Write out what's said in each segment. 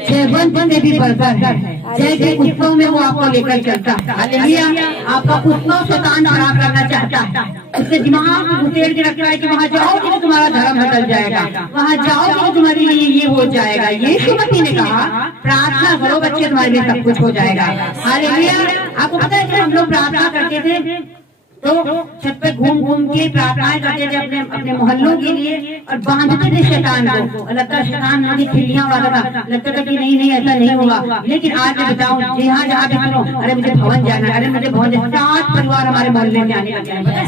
जयवंत से भी बढ़कर है। जैसे उत्सव में वो आपको लेकर चलता है, हालेलुया। आपका उत्सव शैतान खराब करना चाहता है, उसके दिमाग में घुसेड़ के रखता है कि वहाँ जाओगे तो तुम्हारा धर्म बदल जाएगा, वहाँ जाओगे तो तुम्हारे लिए ये हो जाएगा। यीशु मसीह ने कहा प्रार्थना करो बच्चे, तुम्हारे लिए सब कुछ हो जाएगा। हालेलुया। आपको पता है कि हम लोग प्रार्थना करते थे तो छत पे घूम घूम के प्रार्थनाएं करते थे अपने अपने मोहल्लों के लिए और बांधते थे शैतान को। लगता शैतान हमारी खिल्लियां वाला था, लगता था कि नहीं ऐसा नहीं होगा। लेकिन आज मैं बताऊं, जहाँ जहाँ भी सुनो, अरे मुझे भवन जाना, अरे मुझे भवन, 7 परिवार हमारे मोहल्ले में आने लग गए,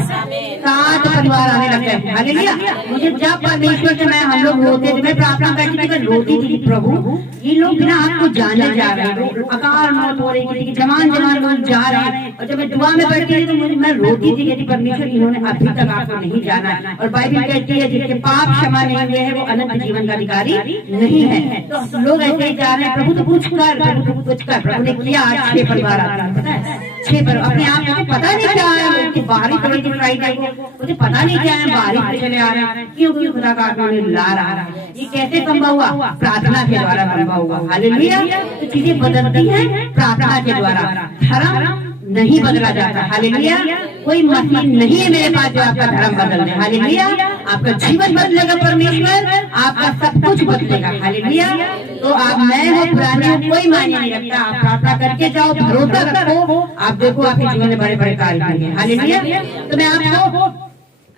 7 परिवार आने लग गए। हालेलुया। मुझे जब परमेश्वर से हम लोग रोते थे, मैं प्रार्थना करती थी, मैं रोती थी प्रभु ये लोग बिना आपको जाने जा रहे हैं, अकाल मौत हो रही थी, जवान लोग जा रहे हैं। और जब मैं दुआ में बैठती थी तो मुझे मैं रोती थी यदि परमेश्वर इन्होंने अभी तक आपको नहीं जाना है। और बाइबल कहती है जिसके पाप क्षमा नहीं हुए हैं वो अनंत जीवन का अधिकारी नहीं है। तो लोग ऐसे ही जा रहे हैं, प्रभु तो कुछ कर। प्रभु ने किया, आज 6 परिवार आते हैं, पता है 6 परिवार। अपने आप मुझे पता नहीं क्या है कि बारिश हो रही थी फ्राइडे को, मुझे पता नहीं क्या है, बारिश में चले आ रहे हैं, क्योंकि खुदा का आत्मा ने ला रहा है। ये कैसे संभव हुआ? प्रार्थना के द्वारा संभव हुआ। हालेलुया। तो चीजें बदलती हैं प्रार्थना के द्वारा, धर्म नहीं बदला जाता। हालेलुया। कोई मशीन नहीं है मेरे पास जो आपका धर्म बदल दे। हालेलुया। आपका जीवन बदलेगा परमेश्वर, आपका सब कुछ बदलेगा। हालेलुया। तो आप नए हो पुराने हो कोई मायने नहीं रखता, आप प्रार्थना करके जाओ, भरोसा रखो, आप देखो आपके जीवन में बड़े बड़े कार्य होंगे। हालेलुया। तो मैं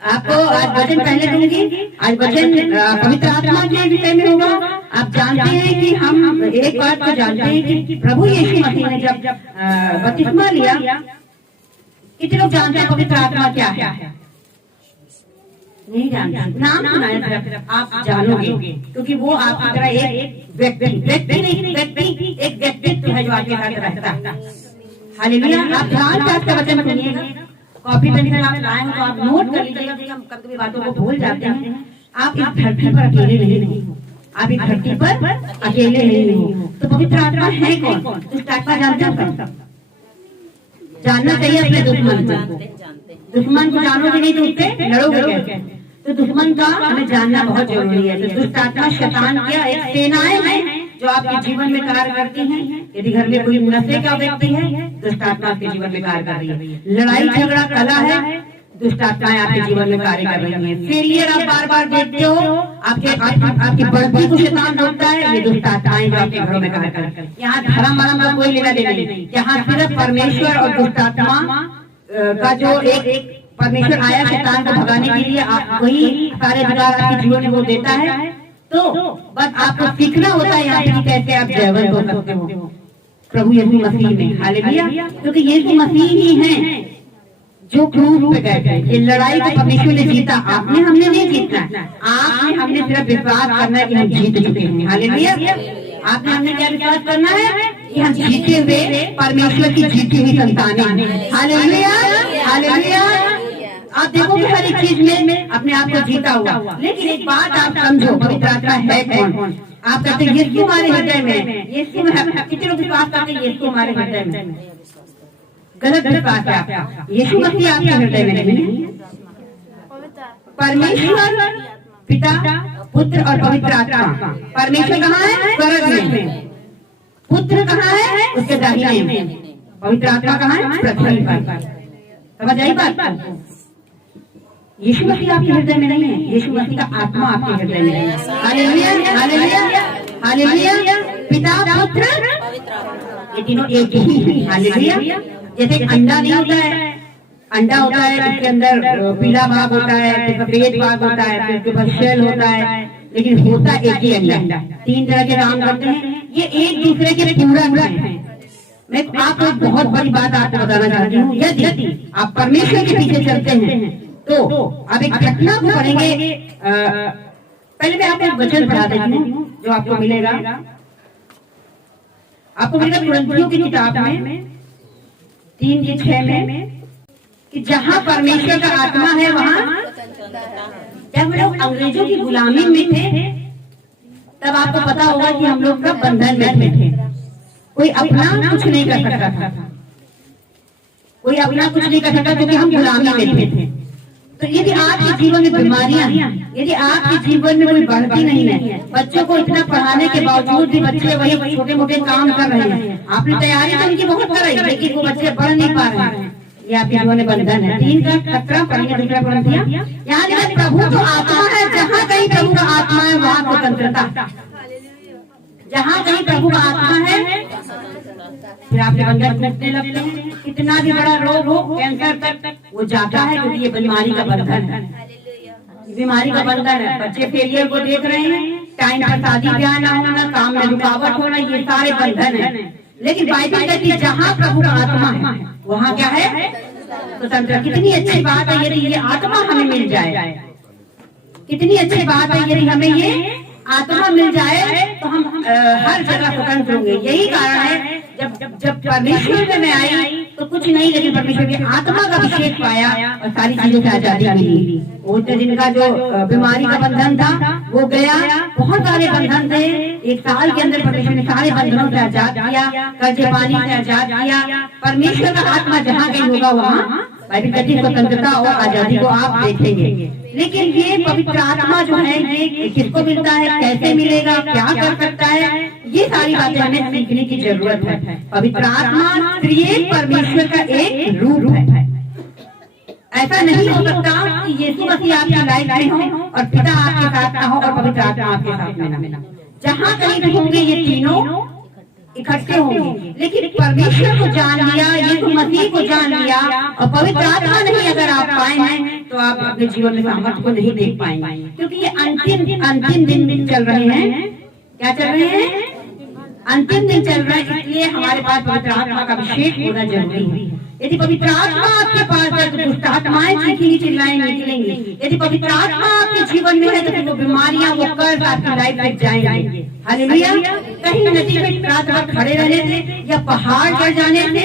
आपको आज वचन पहले दूंगी। आज वचन पवित्र आत्मा के विषय में होगा। आप जानते हैं कि हम एक बात तो जानते हैं कि प्रभु यीशु मसीह ने जब बपतिस्मा लिया, कितने लोग जानते हैं पवित्र आत्मा क्या है? नहीं जानते, नाम सुना है, आप जानोगे क्योंकि वो आपकी तरह एक व्यक्ति एक व्यक्तित्व है जो आपके साथ रहता है। हालेलुया। आप ध्यान से आपका वचन सुनिएगा, कॉपी पेंसिल आप लाए तो आप नोट कर लीजिएगा, हम कभी बातों को भूल जाते हैं। आप इस धरती पर अकेले नहीं हो, आप इस धरती पर अकेले नहीं हो। तो पवित्र आत्मा है कौन? इस आत्मा जानते हो? जानना चाहिए अपने दुश्मन को। दुश्मन को जानोगे नहीं तो उससे लड़ोगे कैसे? तो दुश्मन का हमें जानना बहुत जरूरी है। तो दुष्ट आत्मा शैतान क्या एक सेनाएं हैं जो आपके जीवन में कार्य करती हैं। यदि घर में कोई नशे का व्यक्ति है, दुष्ट आत्मा आपके जीवन में कार्य कर रही है। लड़ाई झगड़ा कला है, दुष्ट आत्माएं आपके जीवन में कार्य कर रही हैं। फेलियर आप बार बार देखते हो, आपकी बढ़ती को शैतान रोकता है, ये दुष्ट आत्माएं जो आपके घरों में कार्य करती हैं। यहाँ धर्म वरम का कोई लेना देना नहीं, यहाँ सिर्फ परमेश्वर और दुष्ट आत्मा का जो एक परमेश्वर आया शैतान को भगाने के लिए, वही सारे अधिकार आपके जीवन में वो देता है। तो बस आपको सीखना होता है यहाँ पे कि कैसे आप जयवंत हो सकते हो प्रभु यीशु मसीह में। हालेलुया। क्योंकि यीशु मसीह ही हैं जो क्रूस पे गए थे। ये लड़ाई को परमेश्वर ने जीता, आपने हमने नहीं जीतना, आपने हमने सिर्फ विश्वास करना है कि हम जीत चुके हैं। हालेलुया। आपने हमने क्या विश्वास करना है कि हम जीते हुए परमेश्वर की जीती हुई संतान हैं। हालेलुया। हालेलुया। आप देखोगे हर एक चीज में अपने आप को जीता हुआ। लेकिन एक बात आप समझो, पवित्र आत्मा है कौन? आप कहते हैं यीशु हमारे हृदय में, यीशु में कितने लोग विश्वास करते हैं यीशु हमारे हृदय में? गलत विश्वास है आपका। यीशु मसीह आपके हृदय में नहीं, परमेश्वर पिता पुत्र और पवित्र आत्मा। परमेश्वर कहाँ है? स्वर्ग में। पुत्र कहाँ है? उसके दाहिने में। पवित्र आत्मा कहाँ है? पृथ्वी पर। समझ आई बात? यीशु मसीह आपके हृदय में नहीं है, यीशु मसीह का आत्मा आपके हृदय में है। हालेलुया। हालेलुया। हालेलुया। पिता पुत्र ये तीनों एक ही है। हालेलुया। जैसे अंडा नहीं होता है, अंडा होता है उसके अंदर पीला भाग होता है, फिर सफेद भाग होता है, फिर उसके बाद शेल होता है, लेकिन होता एक ही अंडा। 3 तरह के काम करते हैं, ये एक दूसरे के पूरक हैं। मैं आपको एक बहुत बड़ी बात आपको बताना चाहती हूँ, यदि आप परमेश्वर के पीछे चलते हैं तो अब एक घटना को पढ़ेंगे। पहले मैं आपको एक वचन पढ़ा देती हूँ जो आपको मिलेगा। आपको मिलेगा कुरिन्थियों की किताब में 3:6 में कि जहाँ परमेश्वर का आत्मा है वहाँ। जब हम लोग अंग्रेजों की गुलामी में थे तब आपको पता होगा कि हम लोग सब बंधन में थे। कोई अपना कुछ नहीं कर सकता था, कोई अपना कुछ नहीं कर सकता क्योंकि हम गुलामी में थे। तो यदि आपके जीवन में बीमारियां, यदि आपके जीवन में कोई बढ़ती नहीं है, बच्चों को इतना पढ़ाने के बावजूद भी बच्चे वही छोटे मोटे काम कर रहे हैं, आपने तैयारी तो उनकी बहुत कराई लेकिन वो बच्चे बढ़ नहीं पा रहे हैं, ये आपके जीवन में बंधन है। 3 का 17 पढ़ेंगे, दूसरा पढ़ दिया। यहाँ लिखा प्रभु तो आत्मा है, जहाँ कहीं प्रभु का आत्मा है वहाँ स्वतंत्रता। जहाँ कहीं प्रभु का आत्मा है फिर आपके बंधन टूटने लगते हैं। कितना भी बड़ा रोग हो, कैंसर तक वो जाता है, क्योंकि ये बीमारी का बंधन है, बीमारी का बंधन है। बच्चे फेलियर को देख रहे हैं, टाइम पर शादी ब्याह ना होना, काम में रुकावट होना, ये सारे बंधन है। लेकिन बाइबल कहती है जहाँ प्रभु का आत्मा है वहाँ क्या है? स्वतंत्र। कितनी अच्छी बात है यदि ये आत्मा हमें मिल जाए, कितनी अच्छी बात है यदि हमें ये आत्मा मिल जाए तो हम हर जगह स्वतंत्र होंगे। यही कारण है जब परमेश्वर में मैं आई तो कुछ नहीं, लेकिन परमेश्वर की आत्मा का अभिषेक पाया और सारी चीजों से आजादी मिली। उतने दिन का जो बीमारी का बंधन था वो गया, बहुत सारे बंधन थे। 1 साल के अंदर परमेश्वर ने सारे बंधनों से आजाद किया, कर्जे पानी से आजाद किया। परमेश्वर का आत्मा जहाँ कहीं होगा वहाँ बाइबल स्वतंत्रता और आजादी को आप देखेंगे। लेकिन ये पवित्र आत्मा जो है ये किसको मिलता है, कैसे मिलेगा, क्या कर सकता है, ये सारी बातें हमें सीखने की जरूरत है। पवित्र आत्मा त्रिएक परमेश्वर का एक रूप है। ऐसा नहीं हो सकता कि यीशु मसीह आपकी लाइफ में हो और पिता आपके साथ ना हो और पवित्र आत्मा आपके साथ में ना। जहाँ कहीं भी होंगे ये तीनों इकट्ठे होंगे। लेकिन परमेश्वर को जान लिया, यीशु मसीह को जान लिया और पवित्र आत्मा नहीं अगर आप पाए हैं तो आप अपने जीवन में सामर्थ्य को नहीं देख पाएंगे, क्योंकि ये अंतिम दिन चल रहे हैं। क्या चल रहे हैं? अंतिम दिन चल रहा है, इसलिए हमारे पास पवित्र आत्मा का अभिषेक होना जरूरी है। यदि पवित्र आत्मा आपके पास है तो दुष्ट आत्माएं चीखेंगी, चिल्लाएंगी, निकलेंगी। यदि पवित्र आत्मा आपके जीवन में है तो वो बीमारियां, वो कर्ज आपकी लाइफ में जाएंगे। हालेलुया। कहीं नदी में रात रात खड़े रहने से या पहाड़ चढ़ जाने से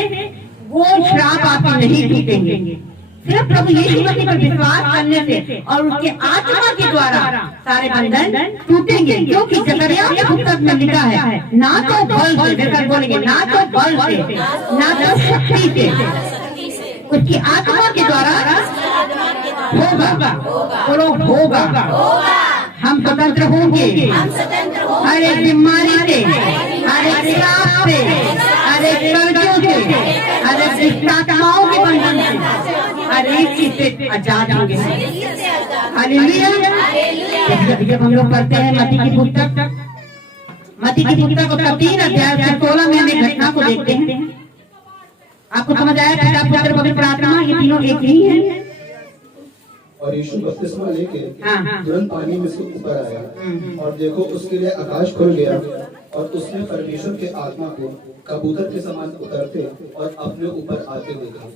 वो श्राप आपके नहीं टूटेंगे। सिर्फ प्रभु यीशु मसीह पर विश्वास करने से और उसके आत्मा के द्वारा सारे बंधन टूटेंगे। क्योंकि जकरिया की पुस्तक में लिखा है, ना तो बल से, जैसा बोलेंगे, ना तो बल से, ना तो शक्ति से, उसकी आत्मा के द्वारा होगा। बोलो होगा। हम स्वतंत्र होंगे हर एक बीमारी से, हर एक श्राप से, हर एक कर्जों से, हर एक दुष्टात्माओं के बंधन से, हर एक चीज से आजाद होंगे। हालेलुया। जब हम लोग पढ़ते हैं मत्ती की पुस्तक उसका 3 अध्याय 16 में हम एक घटना को देखते हैं। आपको समझ आया? पिता पुत्र पवित्र आत्मा ये तीनों एक ही है। और यीशु बपतिस्मा लेके तुरंत पानी में से ऊपर आया और देखो उसके लिए आकाश खुल गया और उसने परमेश्वर के आत्मा को कबूतर के समान उतरते और अपने ऊपर आते देखा।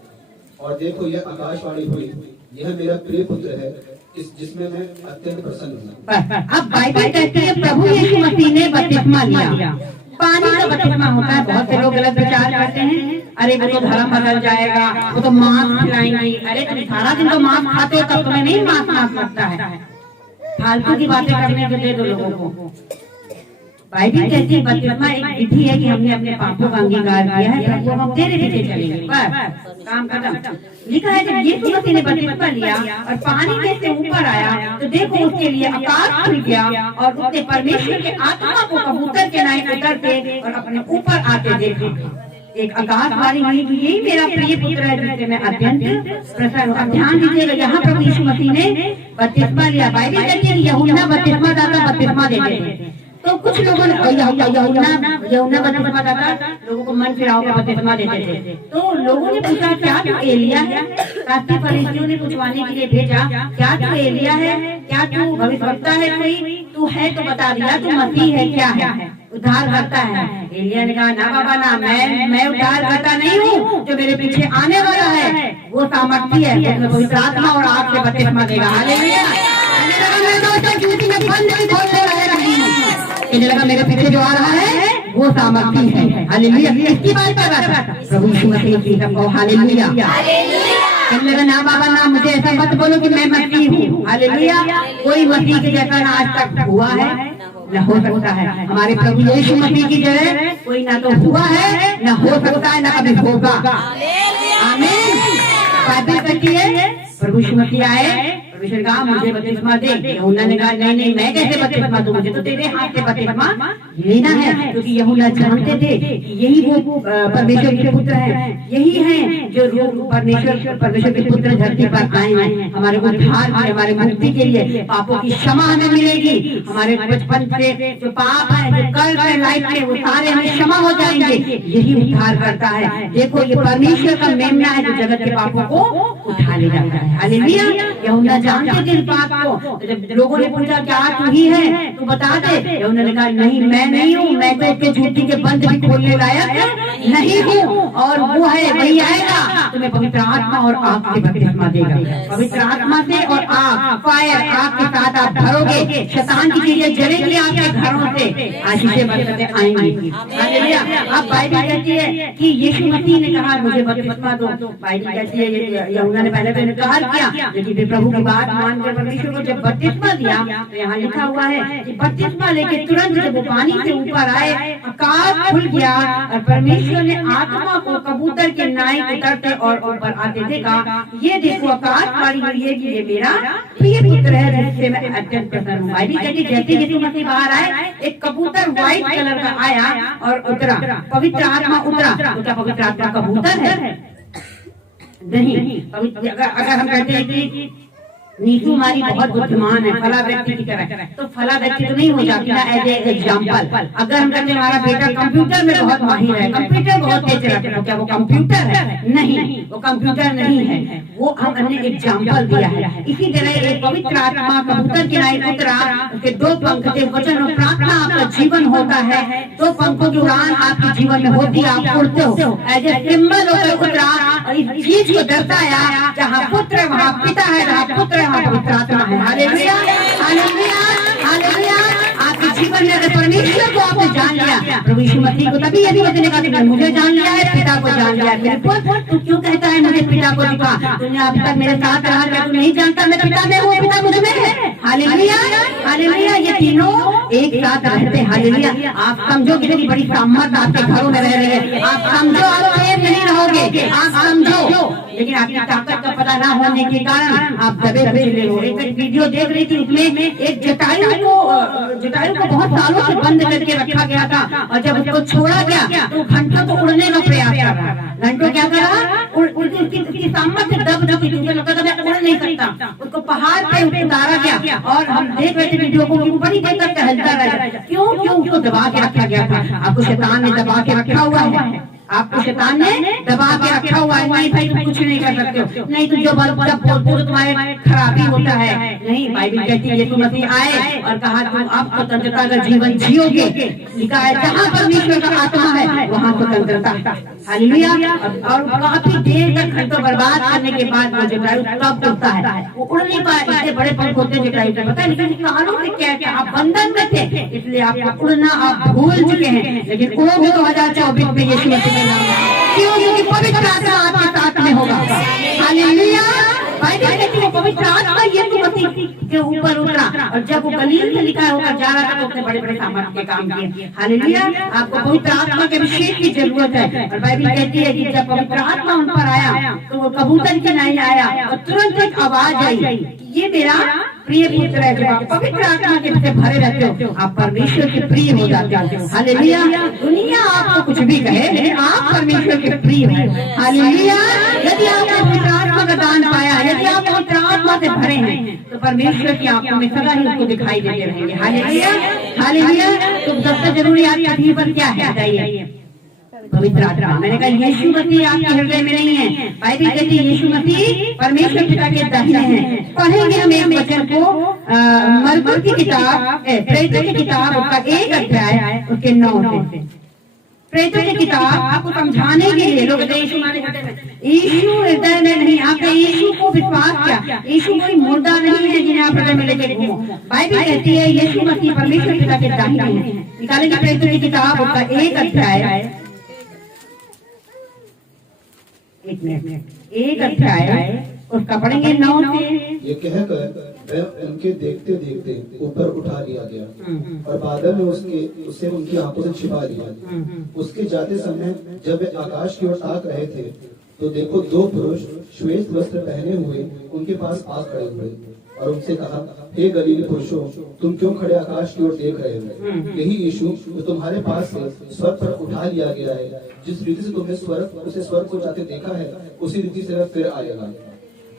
और देखो यह आकाशवाणी हुई, यह मेरा प्रिय पुत्र है, जिसमें मैं अत्यंत प्रसन्न हूँ। अब बाइबल कहती है प्रभु यीशु मसीह ने बपतिस्मा लिया। पानी का बपतिस्मा होता है। बहुत से लोग गलत विचार करते हैं, अरे वो तो धर्म बदल जाएगा, वो तो मांस खिलाएंगे। अरे तुम सारा दिन तो मांस खाते हो तब तुम्हें नहीं मांस लगता है। फालतू की बातें करने को दे दो लोगों को। बाइबल कहती है बपतिस्मा एक विधि है कि हमने अपने पापों का अंगीकार किया है, प्रभु हम तेरे पीछे चलेंगे, बस काम खत्म। लिखा है जब यीशु मसीह ने बपतिस्मा लिया और पानी में से ऊपर आया तो देखो उसके लिए आकाश खुल गया और उसने परमेश्वर के आत्मा को कबूतर के नाई उतरते और अपने ऊपर आते देखा। एक आकाशवाणी हुई कि यही मेरा प्रिय पुत्र है जिससे मैं अत्यंत प्रसन्न हूं। ध्यान दीजिएगा, यहाँ प्रभु यीशु मसीह ने बपतिस्मा लिया। बाइबल कहती है यूहन्ना बपतिस्मा दाता बपतिस्मा देते थे। तो कुछ लोगों ने यूहन्ना बपतिस्मा दाता लोगों को मन फिराव का बपतिस्मा देते थे। तो लोगों ने पूछा क्या तू एलिया है? शास्त्री फरीसियों ने पूछवाने के लिए भेजा, क्या तू एलिया है? क्या तू भविष्यवक्ता है? कोई तू है तो बता दिया, तू मसीह है क्या है? उद्धार करता है? एलिया ने कहा ना बाबा ना, मैं उद्धार करता नहीं हूँ, जो मेरे पीछे आने वाला है वो सामर्थी है, उसमें पवित्र आत्मा और आग से बपतिस्मा देगा। हालेलुया। लगा मेरे पीछे जो आ रहा है वो सामर्थी है। हालेलुया। इसकी बात कर रहा था प्रभु यीशु मसीह की सबको। हालेलुया। कहने लगा ना बाबा ना, मुझे ऐसा मत बोलो कि मैं मसीह हूँ। हालेलुया। कोई मसीह के जैसा ना आज तक हुआ है न हो सकता है। हमारे प्रभु यीशु मसीह की जगह कोई ना तो हुआ है न हो सकता है न कभी होगा। आमीन। बाइबल कहती है प्रभु यीशु मसीह आए, परमेश्वर कहा मुझे बपतिस्मा दे। यूहन्ना ने कहा नहीं नहीं, मैं कैसे बपतिस्मा दूं, मुझे तो तेरे हाथ से बपतिस्मा लेना है। क्योंकि यूहन्ना जानते थे कि यही वो परमेश्वर के पुत्र हैं, यही हैं जो परमेश्वर के पुत्र धरती पर आए हैं हमारे उद्धार के, हमारे मुक्ति के लिए। पापों की क्षमा हमें मिलेगी, हमारे बचपन से जो पाप है, जो कर्म है लाइफ में, वो सारे हमें क्षमा हो जाएंगे। यही उद्धार करता है। देखो ये परमेश्वर का मेमना है जो जगत के पापों को उठा ले जाता है। हालेलुया। यूहन्ना जानते थे इस बात को। तो जब लोगों ने पूछा क्या तू ही है, तू बता दे। यूहन्ना ने कहा नहीं, मैं नहीं हूँ, मैं तो इसके झूठी के बंद भी खोलने लायक नहीं हूँ, और वो है वही आएगा, तुम्हें पवित्र आत्मा और आग से बपतिस्मा देगा। पवित्र आत्मा से और आग, फायर, आग के साथ आप भरोगे, शैतान की चीजें जलेंगी आपके घरों से, आशीषें बरकतें आएंगी। हालेलुया। अब बाइबल कहती है कि यीशु मसीह ने कहा मुझे बपतिस्मा दो। बाइबल कहती है यूहन्ना ने पहले तो इनकार किया, लेकिन फिर प्रभु की बात मानकर परमेश्वर को जब बपतिस्मा दिया, तो यहाँ लिखा हुआ है कि बपतिस्मा लेके तुरंत जब वो पानी से ऊपर आए, आकाश खुल गया और परमेश्वर ने आत्मा को कबूतर के नाई उतरते और ऊपर आते देखा। ये देखो आकाश वाली हुई है कि ये मेरा प्रिय पुत्र है जिससे मैं अत्यंत प्रसन्न हूँ। बाइबल कहती है जैसे यीशु मसीह बाहर आए, एक कबूतर व्हाइट कलर का आया और उतरा, पवित्र आत्मा उतरा। तो क्या पवित्र आत्मा कबूतर है? नहीं। अगर हम कहते हैं कि नीतू हमारी बहुत बुद्धिमान है फला व्यक्ति की तरह, तो फला व्यक्ति तो नहीं हो जाती ना। एज ए एग्जाम्पल अगर हम कहते हैं हमारा बेटा कंप्यूटर में बहुत माहिर है, कंप्यूटर बहुत तेज चलाता है, तो क्या वो कंप्यूटर है? नहीं, वो कंप्यूटर नहीं है, वो हमने एग्जाम्पल दिया है। इसी तरह एक पवित्र आत्मा कबूतर की नाई उतरा, उसके दो पंख थे, वचन और प्रार्थना आपका जीवन होता है। दो पंखों की उड़ान आपके जीवन में होती है, आप उड़ते हो, एज ए सिंबल होकर उतरा और इस चीज को दर्शाया जहाँ पुत्र है वहाँ पिता है, जहाँ पुत्र है वहाँ पवित्र आत्मा है। Hallelujah, hallelujah, hallelujah. आपके जीवन में अगर परमेश्वर को आपने जान लिया, प्रभु यीशु मसीह को, तभी यदि वचन का मुझे जान लिया है, पिता को जान लिया है। मेरे पुत्र तू क्यों कहता है मुझे पिता को दिखा? तूने अब तक मेरे साथ रहा, क्या तू नहीं जानता मेरा पिता में वो पिता मुझ में है? Hallelujah, hallelujah. ये तीनों एक साथ रहते हैं। हालेलुया। आप समझो कितनी बड़ी सामर्थ आपके घरों में रह रही है। आप समझो आप सेफ नहीं रहोगे, आप समझो, लेकिन आपकी ताकत का पता ना होने के कारण आप दबे दबे हो। एक वीडियो देख रही थी, उसमें एक जटायु को बहुत सालों से बंद करके रखा गया था, और जब उसको छोड़ा गया तो घंटों को उड़ने का प्रयास कर रहा। घंटों क्या कर रहा? उसकी सामर्थ्य दब चुकी थी, उसे लगता था मैं उड़ नहीं सकता। उसको पहाड़ पे उतारा गया और हम देख रहे थे वीडियो को, बड़ी देर तक टहलता रहा। क्यों? उसको दबा के रखा गया था। आपको शैतान ने दबा के रखा हुआ है, आपको शैतान ने दबा के रखा हुआ है। नहीं भाई तुम कुछ नहीं कर सकते हो, नहीं तुम जो बोलते हो तुम्हारे खराबी होता है। नहीं, बाइबल कहती है यीशु मसीह आए और कहा तुम अब स्वतंत्रता का जीवन जियोगे। लिखा है जहाँ परमेश्वर का आत्मा है वहाँ स्वतंत्रता। हालेलुया। और काफी देर तक घंटों बर्बाद करने के बाद वो जटायु तब उड़ता है, वो उड़ नहीं पाए। इतने बड़े पंख होते हैं जटायु के, पता है, लेकिन कानों में क्या आप बंधन में थे, इसलिए आपको उड़ना आप भूल चुके हैं। लेकिन उड़ोगे 2024 में यीशु मसीह के नाम में। क्यों? क्योंकि पवित्र आत्मा आपके साथ में होगा। हालेलुया। बाइबल कहती है पवित्र आत्मा यीशु मसीह के ऊपर उतरा, और जब वो गलील से लिखा होकर जा रहा था तो उसने बड़े बड़े सामर्थ्य के काम किए। हालेलुया। आपको पवित्र आत्मा के अभिषेक की जरूरत है। और बाइबल कहती है कि जब पवित्र आत्मा उन पर आया तो वो कबूतर की नाई आया और तुरंत एक आवाज आई, ये मेरा प्रिय पुत्र है। जब आप पवित्र आत्मा के से भरे रहते हो, आप परमेश्वर के प्रिय हो जाते हो। हालेलुया। दुनिया आपको कुछ भी कहे, लेकिन आप परमेश्वर के प्रिय हो। हालेलुया। यदि आपने पवित्र आत्मा का दान पाया, यदि आप पवित्र आत्मा से भरे हैं, तो परमेश्वर की आंखों में सदा ही उसको दिखाई देते रहेंगे। Hallelujah, hallelujah. तो सबसे जरूरी आपकी पृथ्वी पर क्या है बताइए? पवित्र आत्मा। मैंने कहा यीशु मसीह आपके हृदय में नहीं है। बाइबल कहती है यीशु मसीह परमेश्वर पिता के दाहिने हैं। पढ़ेंगे हम एक वचन को, मरकुस की किताब, प्रेरितों की किताब उसका 1 अध्याय उसके 9 से। प्रेरितों की किताब आपको समझाने के लिए लोग यीशु हृदय में नहीं, आपने यीशु को विश्वास किया। यीशु कोई मुर्दा नहीं है जिन्हें आप हृदय में लेके घूमो। बाइबल कहती है यीशु मसीह परमेश्वर पिता के दाहिने हैं। निकालेंगे प्रेरितों की किताब उसका 1 अध्याय, 1 अध्याय उसका पढ़ेंगे 9 से। ये कहकर वह उनके देखते देखते ऊपर उठा लिया गया और बादल में उसे उनकी आंखों से छिपा लिया। उसके जाते समय जब वे आकाश की ओर ताक रहे थे तो देखो दो पुरुष श्वेत वस्त्र पहने हुए उनके पास आ खड़े हुए और उनसे कहा, हे गलीली पुरुषों, तुम क्यों खड़े आकाश की ओर देख रहे हो? यही यीशु जो तुम्हारे पास से स्वर्ग पर उठा लिया गया है, जिस रीति से तुमने स्वर्ग को जाते देखा है, उसी रीति से वह फिर आएगा।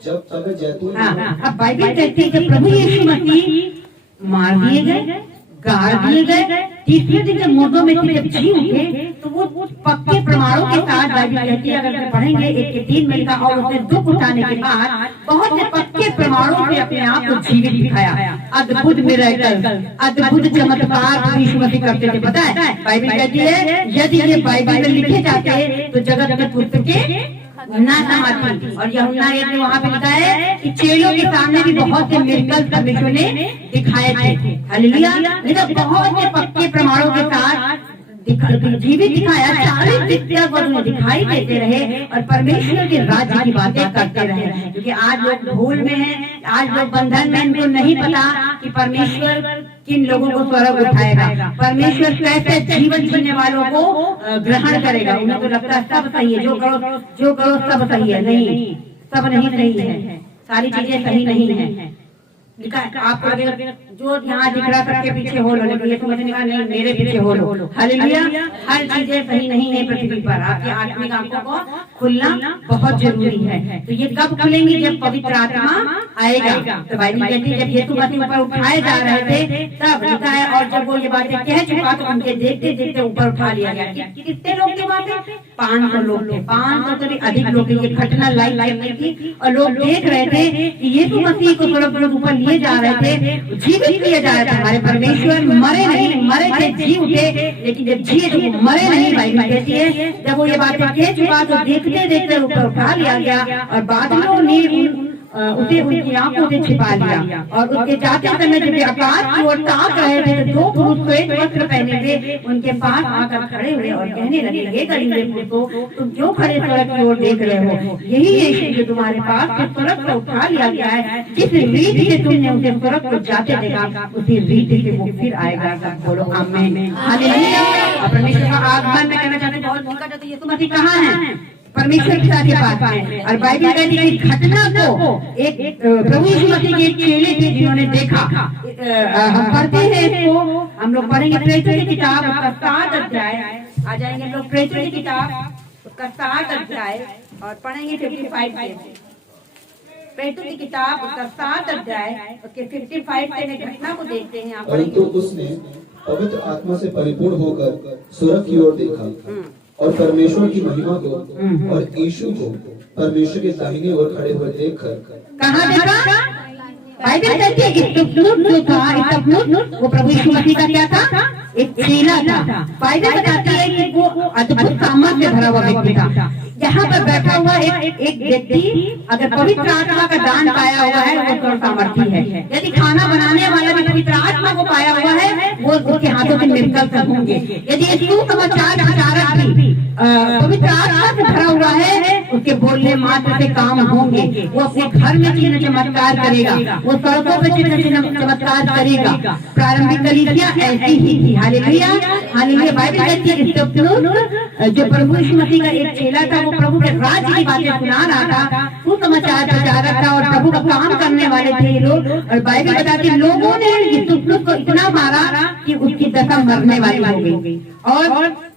जब तब जैतून अब बाइबल कहती है कि प्रभु यीशु मसीह मार दिए गए, गाड़ दिए गए, तीसरे दिन जब मुर्दों में से जब जी उठे तो वो पक्के प्रमाणों के साथ बाइबल कहती है, अगर पढ़ेंगे 1:3 में लिखा, और उसने दुख उठाने के बाद बहुत से पक्के प्रमाणों से अपने आप को जीवित दिखाया। अद्भुत मिरेकल, अद्भुत चमत्कार यीशु मसीह करते थे। पता है बाइबल कहती है यदि ये बाइबल में लिखे जाते तो जगत में पुस्तकें ना समाती। और यूहन्ना 1 में वहाँ पे लिखा है कि चेलों के सामने भी बहुत से मिरेकल परमेश्वर ने दिखाए थे। हालेलुया। लेकिन बहुत से पक्के प्रमाणों के साथ जीवित दिखाया, सारे विद्या को दिखाई देते रहे और परमेश्वर के राज्य की बातें करते रहे। क्योंकि आज लोग भूल में हैं, आज लोग बंधन में, इनको नहीं पता कि परमेश्वर किन लोगों को स्वर्ग उठाएगा, परमेश्वर कैसे जीवन जीने वालों को ग्रहण करेगा। उन्हें तो लगता है सब सही है, जो करो सब सही है। नहीं, सब नहीं सही है, सारी चीजें सही नहीं है। आप जो यहाँ दिख रहा सबके पीछे हो लो, लेकिन ये समझने का नहीं, मेरे पीछे हो लो। हालेलुया। हर चीजें सही नहीं है पृथ्वी पर, आपकी आत्मिक आंखों को खुलना बहुत जरूरी है। तो ये कब खुलेंगी? जब पवित्र आत्मा आएगा। तो बाइबल कहती है जब यीशु मसीह ऊपर उठाए जा रहे थे तब लिखा है, और जब वो ये बातें कह चुका तो उनके देखते देखते ऊपर उठा लिया गया। कितने लोग थे वहाँ पे? 500 लोग थे। 500 से भी अधिक लोग। ये घटना लाइव चल थी और लोग देख रहे थे कि यीशु मसीह को स्वर्ग पर ऊपर लिए जा रहे थे, जीवित किए जा रहे थे। हमारे परमेश्वर मरे नहीं, मरे थे जी उठे, लेकिन जब जिए तो मरे नहीं। बाइबल कहती है जब वो ये बातें कह चुका तो देखते देखते ऊपर उठा लिया गया और बादलों ने उसे उनकी आंखों से छिपा लिया। और उसके जाते समय जब आकाश की ओर ताक रहे थे तो 2 पुरुष श्वेत वस्त्र पहने थे उनके पास आकर खड़े हुए और कहने लगे, हे गलीली पुरुषों, तुम क्यों खड़े स्वर्ग की ओर देख रहे हो? यही यीशु जो तुम्हारे पास से स्वर्ग को उठा लिया गया है, जिस रीति से तुमने उसे स्वर्ग को जाते देखा, उसी रीति से वो फिर आएगा। सब बोलो आमीन। हालेलुया। परमेश्वर का आगमन में कहना चाहते बहुत दिक्कत है, तो यीशु मसीह कहाँ है? परमेश्वर के साथ बात है। और बाइबल कहती है कि घटना को एक प्रभु यीशु मसीह के चेले थे जिन्होंने देखा। हम पढ़ते हैं इसको, हम लोग पढ़ेंगे प्रेरितों की किताब उसका 7 अध्याय। आ जाएंगे लोग प्रेरितों की किताब उसका 7 अध्याय और पढ़ेंगे 55 से। प्रेरितों की किताब उसका 7 अध्याय उसके 55 से घटना को देखते हैं। आप परंतु उसने पवित्र आत्मा से परिपूर्ण होकर स्वर्ग की ओर देखा और परमेश्वर की महिमा को और यीशु को परमेश्वर के दाहिने ओर खड़े हुए देखकर कहाँ देखा? बाइबल कहती है इस्तफनूस जो था, वो प्रभु यीशु मसीह का क्या था? एक चेला था। बाइबल बताती है कि वो अद्भुत सामर्थ्य भरा हुआ व्यक्ति था। यहाँ पर बैठा हुआ एक व्यक्ति अगर पवित्र आत्मा का दान पाया हुआ है वो तो सामर्थ्य है। यदि खाना बनाने वाला भी पवित्र आत्मा को पाया हुआ है वो उसके हाथों से मिरेकल होंगे। यदि ये सुसमाचार प्रचारक भी पवित्र आत्मा से भरा हुआ है उसके बोलने मात्र से काम होंगे। वो अपने घर में चिन्ह चमत्कार करेगा, वो सड़कों पे चिन्ह चमत्कार करेगा। प्रारंभिक कलीसिया ऐसी ही थी। हालेलुया। हालेलुया। बाइबल कहती है इस्तफनूस जो प्रभु यीशु मसीह का एक चेला था, वो प्रभु के राज्य की बातें सुना रहा था, सुसमाचार प्रचारक था और प्रभु का काम करने वाले थे ये लोग। और बाइबल बताती है लोगों ने इस्तफनूस को इतना मारा कि उसकी दशा मरने वाली हो गई और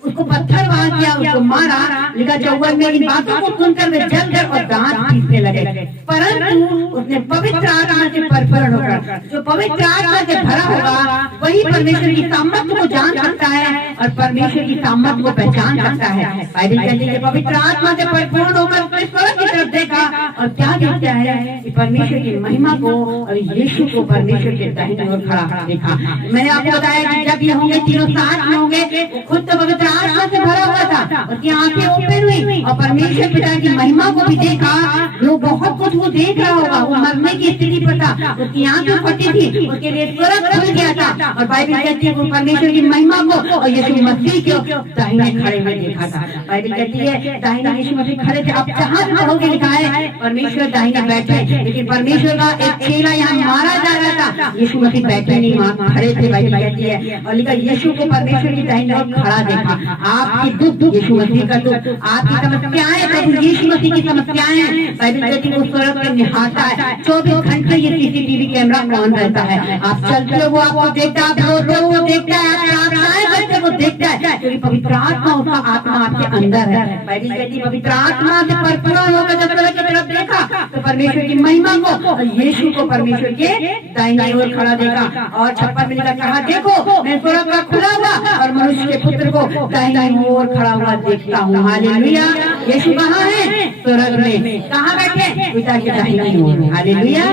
उसको पत्थर मार दिया, उसको मारा। लिखा 54 में इन बातों को सुनकर वे जलकर और दांत पीसने लगे। परंतु उसने पवित्र आत्मा से परिपूर्ण होकर, जो पवित्र आत्मा से भरा होगा वही परमेश्वर की सामर्थ्य को जान सकता है और परमेश्वर की सामर्थ्य को पहचान सकता है। बाइबल कहती है पवित्र आत्मा से परिपूर्ण होकर स्वर्ग की तरफ देखा और क्या देखता है कि परमेश्वर की महिमा को और यीशु को परमेश्वर के दाहिने ओर खड़ा देखा। मैंने आपको बताया कि जब ये होंगे तीनों साथ में होंगे, खुद तो पवित्र आत्मा से भरा हुआ था, उसकी आंखें ओपन हुई और परमेश्वर पिता की महिमा को भी देखा। जो बहुत कुछ वो देख रहा होगा, वो मरने की स्थिति पर था, उसकी आंखें फटी थी, उसके लिए स्वर्ग खुल गया था और बाइबल कहती है वो परमेश्वर की महिमा को और यीशु मसीह को दाहिने खड़े हुए देखा था। बाइबल कहती है दाहिने यीशु मसीह खड़े थे। अब जहाँ पढ़ोगे लिखा है परमेश्वर दाहिने बैठे, लेकिन परमेश्वर का एक चेला यहाँ मारा जा रहा था, यीशु मसीह बैठे नहीं, खड़े थे। बाइबल कहती है और लिखा यीशु को परमेश्वर की दाहिने ओर खड़ा देखा। आपकी दुख यीशु मसीह का दुख, आपकी समस्याएं प्रभु यीशु मसीह की समस्याएं बाइबल कहती है वो स्वर्ग में निहारता है। 24 घंटे ये सीसीटीवी कैमरा ऑन रहता है। आप चलते हो वो आपको देखता है, आप रो वो देखता है, आप प्रार्थनाएं करते हो वो देखता है, क्योंकि पवित्र आत्मा उसका आत्मा आपके अंदर है। बाइबल कहती है पवित्र आत्मा से परिपूर्ण होकर जब स्वर्ग की तरफ देखा तो परमेश्वर की महिमा को और यीशु को परमेश्वर के दाहिनी ओर खड़ा देखा। और 56 मिनट का कहा देखो मैं स्वर्ग का खुला हुआ और मनुष्य के पुत्र को दाहिनी ओर खड़ा हुआ देखता हूँ। हालेलुया। यीशु कहाँ है? स्वर्ग में। कहाँ बैठे? पिता के दाहिनी ओर। Hallelujah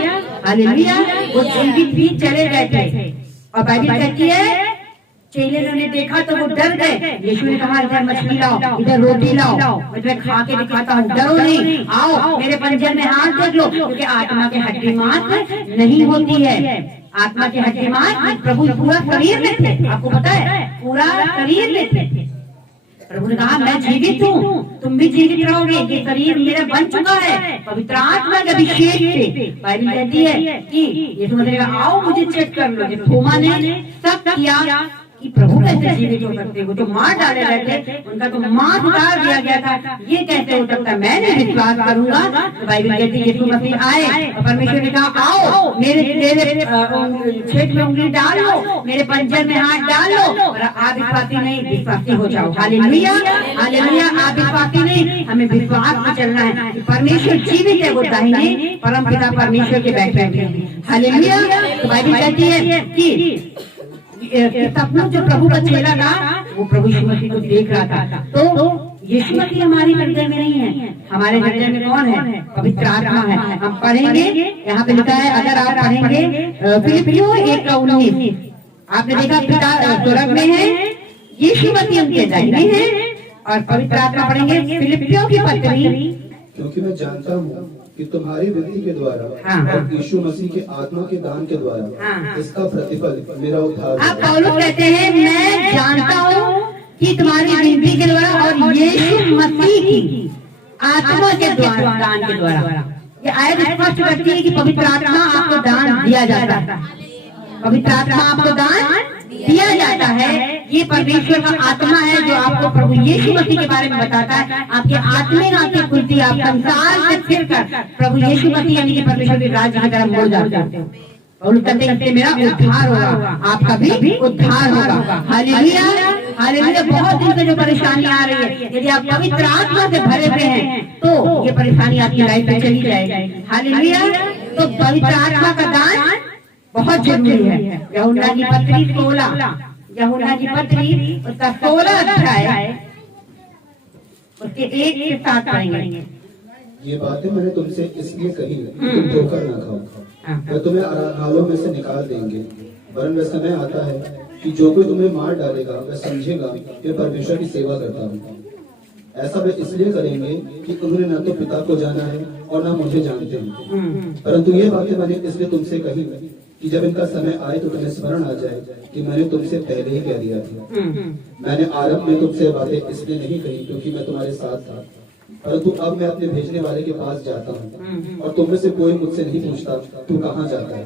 hallelujah. वो जीवित भी चले गए थे और बाइबल कहती है चेले ने देखा तो वो डर गए। यीशु ने कहा इधर मछली लाओ, इधर रोटी लाओ, मैं खा के दिखाता हूँ, डरो नहीं, आओ मेरे पंजर में हाथ देख लो, क्योंकि आत्मा के हड्डी मांस नहीं होती है। आत्मा के हड्डी मांस प्रभु पूरा शरीर में थे, आपको पता है पूरा शरीर में थे। प्रभु ने कहा मैं जीवित हूँ, तुम भी जीवित रहोगे, ये शरीर मेरा बन चुका है पवित्र आत्मा के अभिषेक से। बाइबल कहती है कि यीशु मसीह ने कहा आओ मुझे चेक कर लो। जब थोमा ने सब किया कि प्रभु कैसे जीवित हो सकते, वो तो मार डाले गए थे, उनका तो मांस उतार दिया गया था, ये कैसे हो सकता, मैं नहीं विश्वास करूंगा। तो बाइबल कहती है यीशु मसीह आए और परमेश्वर ने कहा आओ मेरे छेद में उंगली डाल लो, मेरे पंजर में हाथ डाल लो और आप विश्वासी नहीं विश्वासी हो जाओ। Hallelujah hallelujah. आप विश्वासी नहीं, हमें विश्वास में चलना है कि परमेश्वर जीवित है, वो दाहिने परम पिता परमेश्वर के बैठे हैं। हालेलुया। तो बाइबल कहती है कि सपनों जो प्रभु का चेला था वो प्रभु यीशु मसीह को देख रहा था। तो यीशु मसीह हमारे हृदय में नहीं है, हमारे हृदय में कौन है? पवित्र आत्मा है। हम पढ़ेंगे, यहाँ पे लिखा है अगर आप पढ़ेंगे फिलिपियों 1:19, आपने देखा पिता स्वर्ग में है, यीशु मसीह उनके दाहिने है और पवित्र आत्मा पढ़ेंगे फिलिपियों की पत्री, क्योंकि मैं जानता हूँ कि तुम्हारी विनती के द्वारा और यीशु मसीह के आत्मा के दान के द्वारा इसका प्रतिफल मेरा उद्धार। आप पौलुस कहते हैं मैं जानता हूँ कि तुम्हारी विनती के द्वारा और यीशु मसीह की आत्मा के द्वारा दान के द्वारा। ये आयत स्पष्ट करती है कि पवित्र आत्मा आपको दान दिया जाता है, पवित्र आत्मा आपको दान दिया जाता है। ये परमेश्वर का आत्मा है जो आपको प्रभु यीशु मसीह के बारे में बताता है। आपके आत्मे आंखें खुलती, आप संसार से फिरकर प्रभु यीशु मसीह यानी कि परमेश्वर के राज्य की तरफ मुड़ जाते हो। और कहते हैं मेरा उद्धार होगा, आपका भी उद्धार होगा। Hallelujah hallelujah. बहुत दिन से जो परेशानी आ रही है, यदि आप पवित्र आत्मा से भरे हुए हैं तो ये परेशानी आपकी लाइफ में चली जाएगी। हालेलुया। तो पवित्र आत्मा का दान बहुत जरूरी है। यूहन्ना की पत्री 16, यूहन्ना की पत्री उसका 16 अध्याय उसके 1 से 7 पढ़ेंगे। ये बातें मैंने तुमसे इसलिए कही कि तुम धोखा न खाओ, वह तुम्हें आराधनालयों में से निकाल देंगे, वरन वह समय आता है कि जो कोई तुम्हें मार डालेगा वह समझेगा कि परमेश्वर की सेवा करता हूँ। ऐसा वे इसलिए करेंगे कि उन्होंने न तो पिता को जाना है और न मुझे जानते हैं। परंतु ये बातें मैंने इसलिए तुमसे कही कि जब इनका समय आए तो तुम्हें स्मरण आ जाए कि मैंने तुमसे पहले ही कह दिया था। मैंने आरंभ में तुमसे बातें इसलिए नहीं कही क्योंकि मैं तुम्हारे साथ था, परंतु अब मैं अपने भेजने वाले के पास जाता हूँ और तुम में से कोई मुझसे नहीं पूछता तू कहाँ जाता है।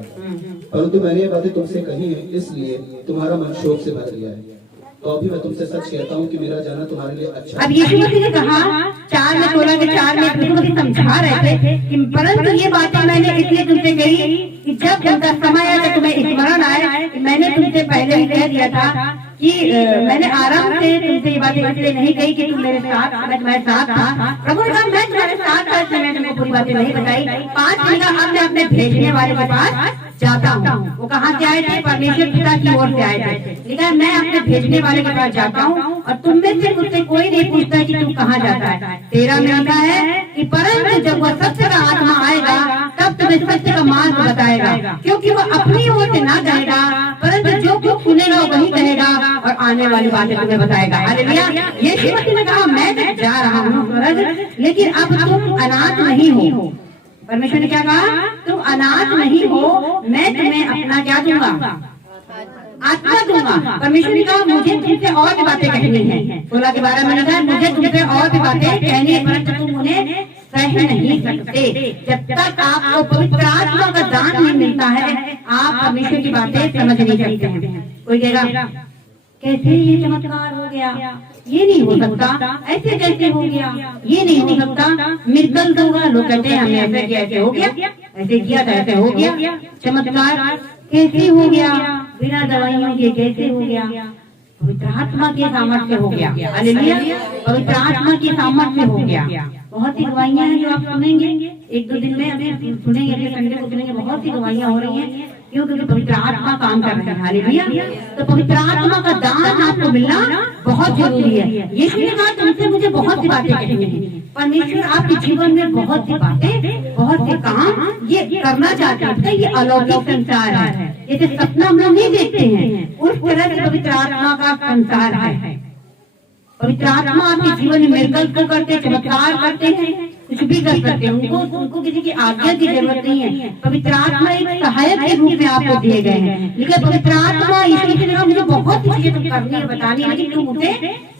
परंतु मैंने ये बातें तुमसे कही है इसलिए तुम्हारा मन शोक से भर गया है। तो अभी मैं तुमसे सच कहता हूँ कि मेरा जाना तुम्हारे लिए अच्छा है। अब यीशु मसीह ने कहा 4 में 16 के 4 में यीशु मसीह समझा रहे थे कि परंतु ये बातें मैंने इसलिए तुमसे कही कि जब उनका समय आया तो तुम्हें स्मरण आए, मैंने तुमसे पहले ही कह दिया था कि मैंने आराम से तुमसे ये बातें इसलिए नहीं कही कि तुम मेरे साथ, मैं तुम्हारे साथ था। प्रभु ने कहा मैं तुम्हारे साथ था इसलिए मैंने तुमको पूरी बातें नहीं बताई। 5 दिन का अब मैं अपने भेजने वाले के पास जाता हूँ। वो कहाँ से आए थे? परमेश्वर पिता की ओर से आए थे। लेकिन मैं अपने भेजने वाले के पास जाता हूँ और तुम में से मुझसे कोई नहीं पूछता कि तू कहाँ जाता है। 13 में लिखा है कि परंतु जब वह सत्य का आत्मा आएगा तब तुम्हें सत्य का मार्ग बताएगा, क्योंकि वह अपनी ओर से ना जाएगा परंतु जो कुछ सुनेगा वही कहेगा और आने वाली बातें तुम्हें बताएगा। हालेलुया। यीशु मसीह ने कहा मैं जा रहा हूँ लेकिन अब तुम अनाथ नहीं हो। परमेश्वर ने क्या कहा? तुम अनाथ नहीं हो, मैं तुम्हें अपना क्या दूंगा? आत्मा दूंगा। परमेश्वर ने कहा मुझे तुमसे और भी बातें कहनी है। 16 के 12 में लिखा है मुझे तुमसे और भी बातें कहनी है परंतु तुम उन्हें सह नहीं सकते। जब तक आपको पवित्र आत्मा का दान नहीं मिलता है आप परमेश्वर की बातें समझ नहीं सकते हैं। कोई कहेगा कैसे ये चमत्कार हो गया, ये नहीं हो सकता, ऐसे कैसे हो गया, ये नहीं हो सकता, मिर्कल होगा। लोग कहते हैं हमने ऐसे किया, ऐसे हो गया, ऐसे किया था, ऐसे हो गया। चमत्कार कैसे हो गया, बिना दवाइयों के कैसे हो गया, पवित्र आत्मा के सामर्थ्य हो गया। हालेलुया, पवित्र आत्मा के सामर्थ्य हो गया। बहुत सी गवाहियां हैं जो आप सुनेंगे, एक दो दिन में अभी सुनेंगे, अगले संडे को सुनेंगे। बहुत सी गवाहियां हो रही हैं, क्यों? क्योंकि पवित्र आत्मा काम कर रहे हैं। हालेलुया, तो पवित्र आत्मा का दान आपको मिलना बहुत जरूरी है। यीशु ने कहा तुमसे मुझे बहुत सी बातें कहनी है। परमेश्वर आपके जीवन में बहुत सी बातें, बहुत से काम ये करना चाहते हैं। ये अलौकिक संसार है, जैसे सपना हम लोग नहीं देखते हैं, उस तरह से पवित्र आत्मा का संसार है। पवित्र आत्मा आपके जीवन में मिरेकल को करते, चमत्कार करते हैं, कुछ भी कर सकते हैं। उनको किसी की आज्ञा की जरूरत नहीं है। पवित्र आत्मा एक सहायक के रूप में आपको दिए गए हैं। लेकिन पवित्र आत्मा इसलिए मुझे बहुत सी चीजें करनी है, बतानी है, लेकिन तुम उसे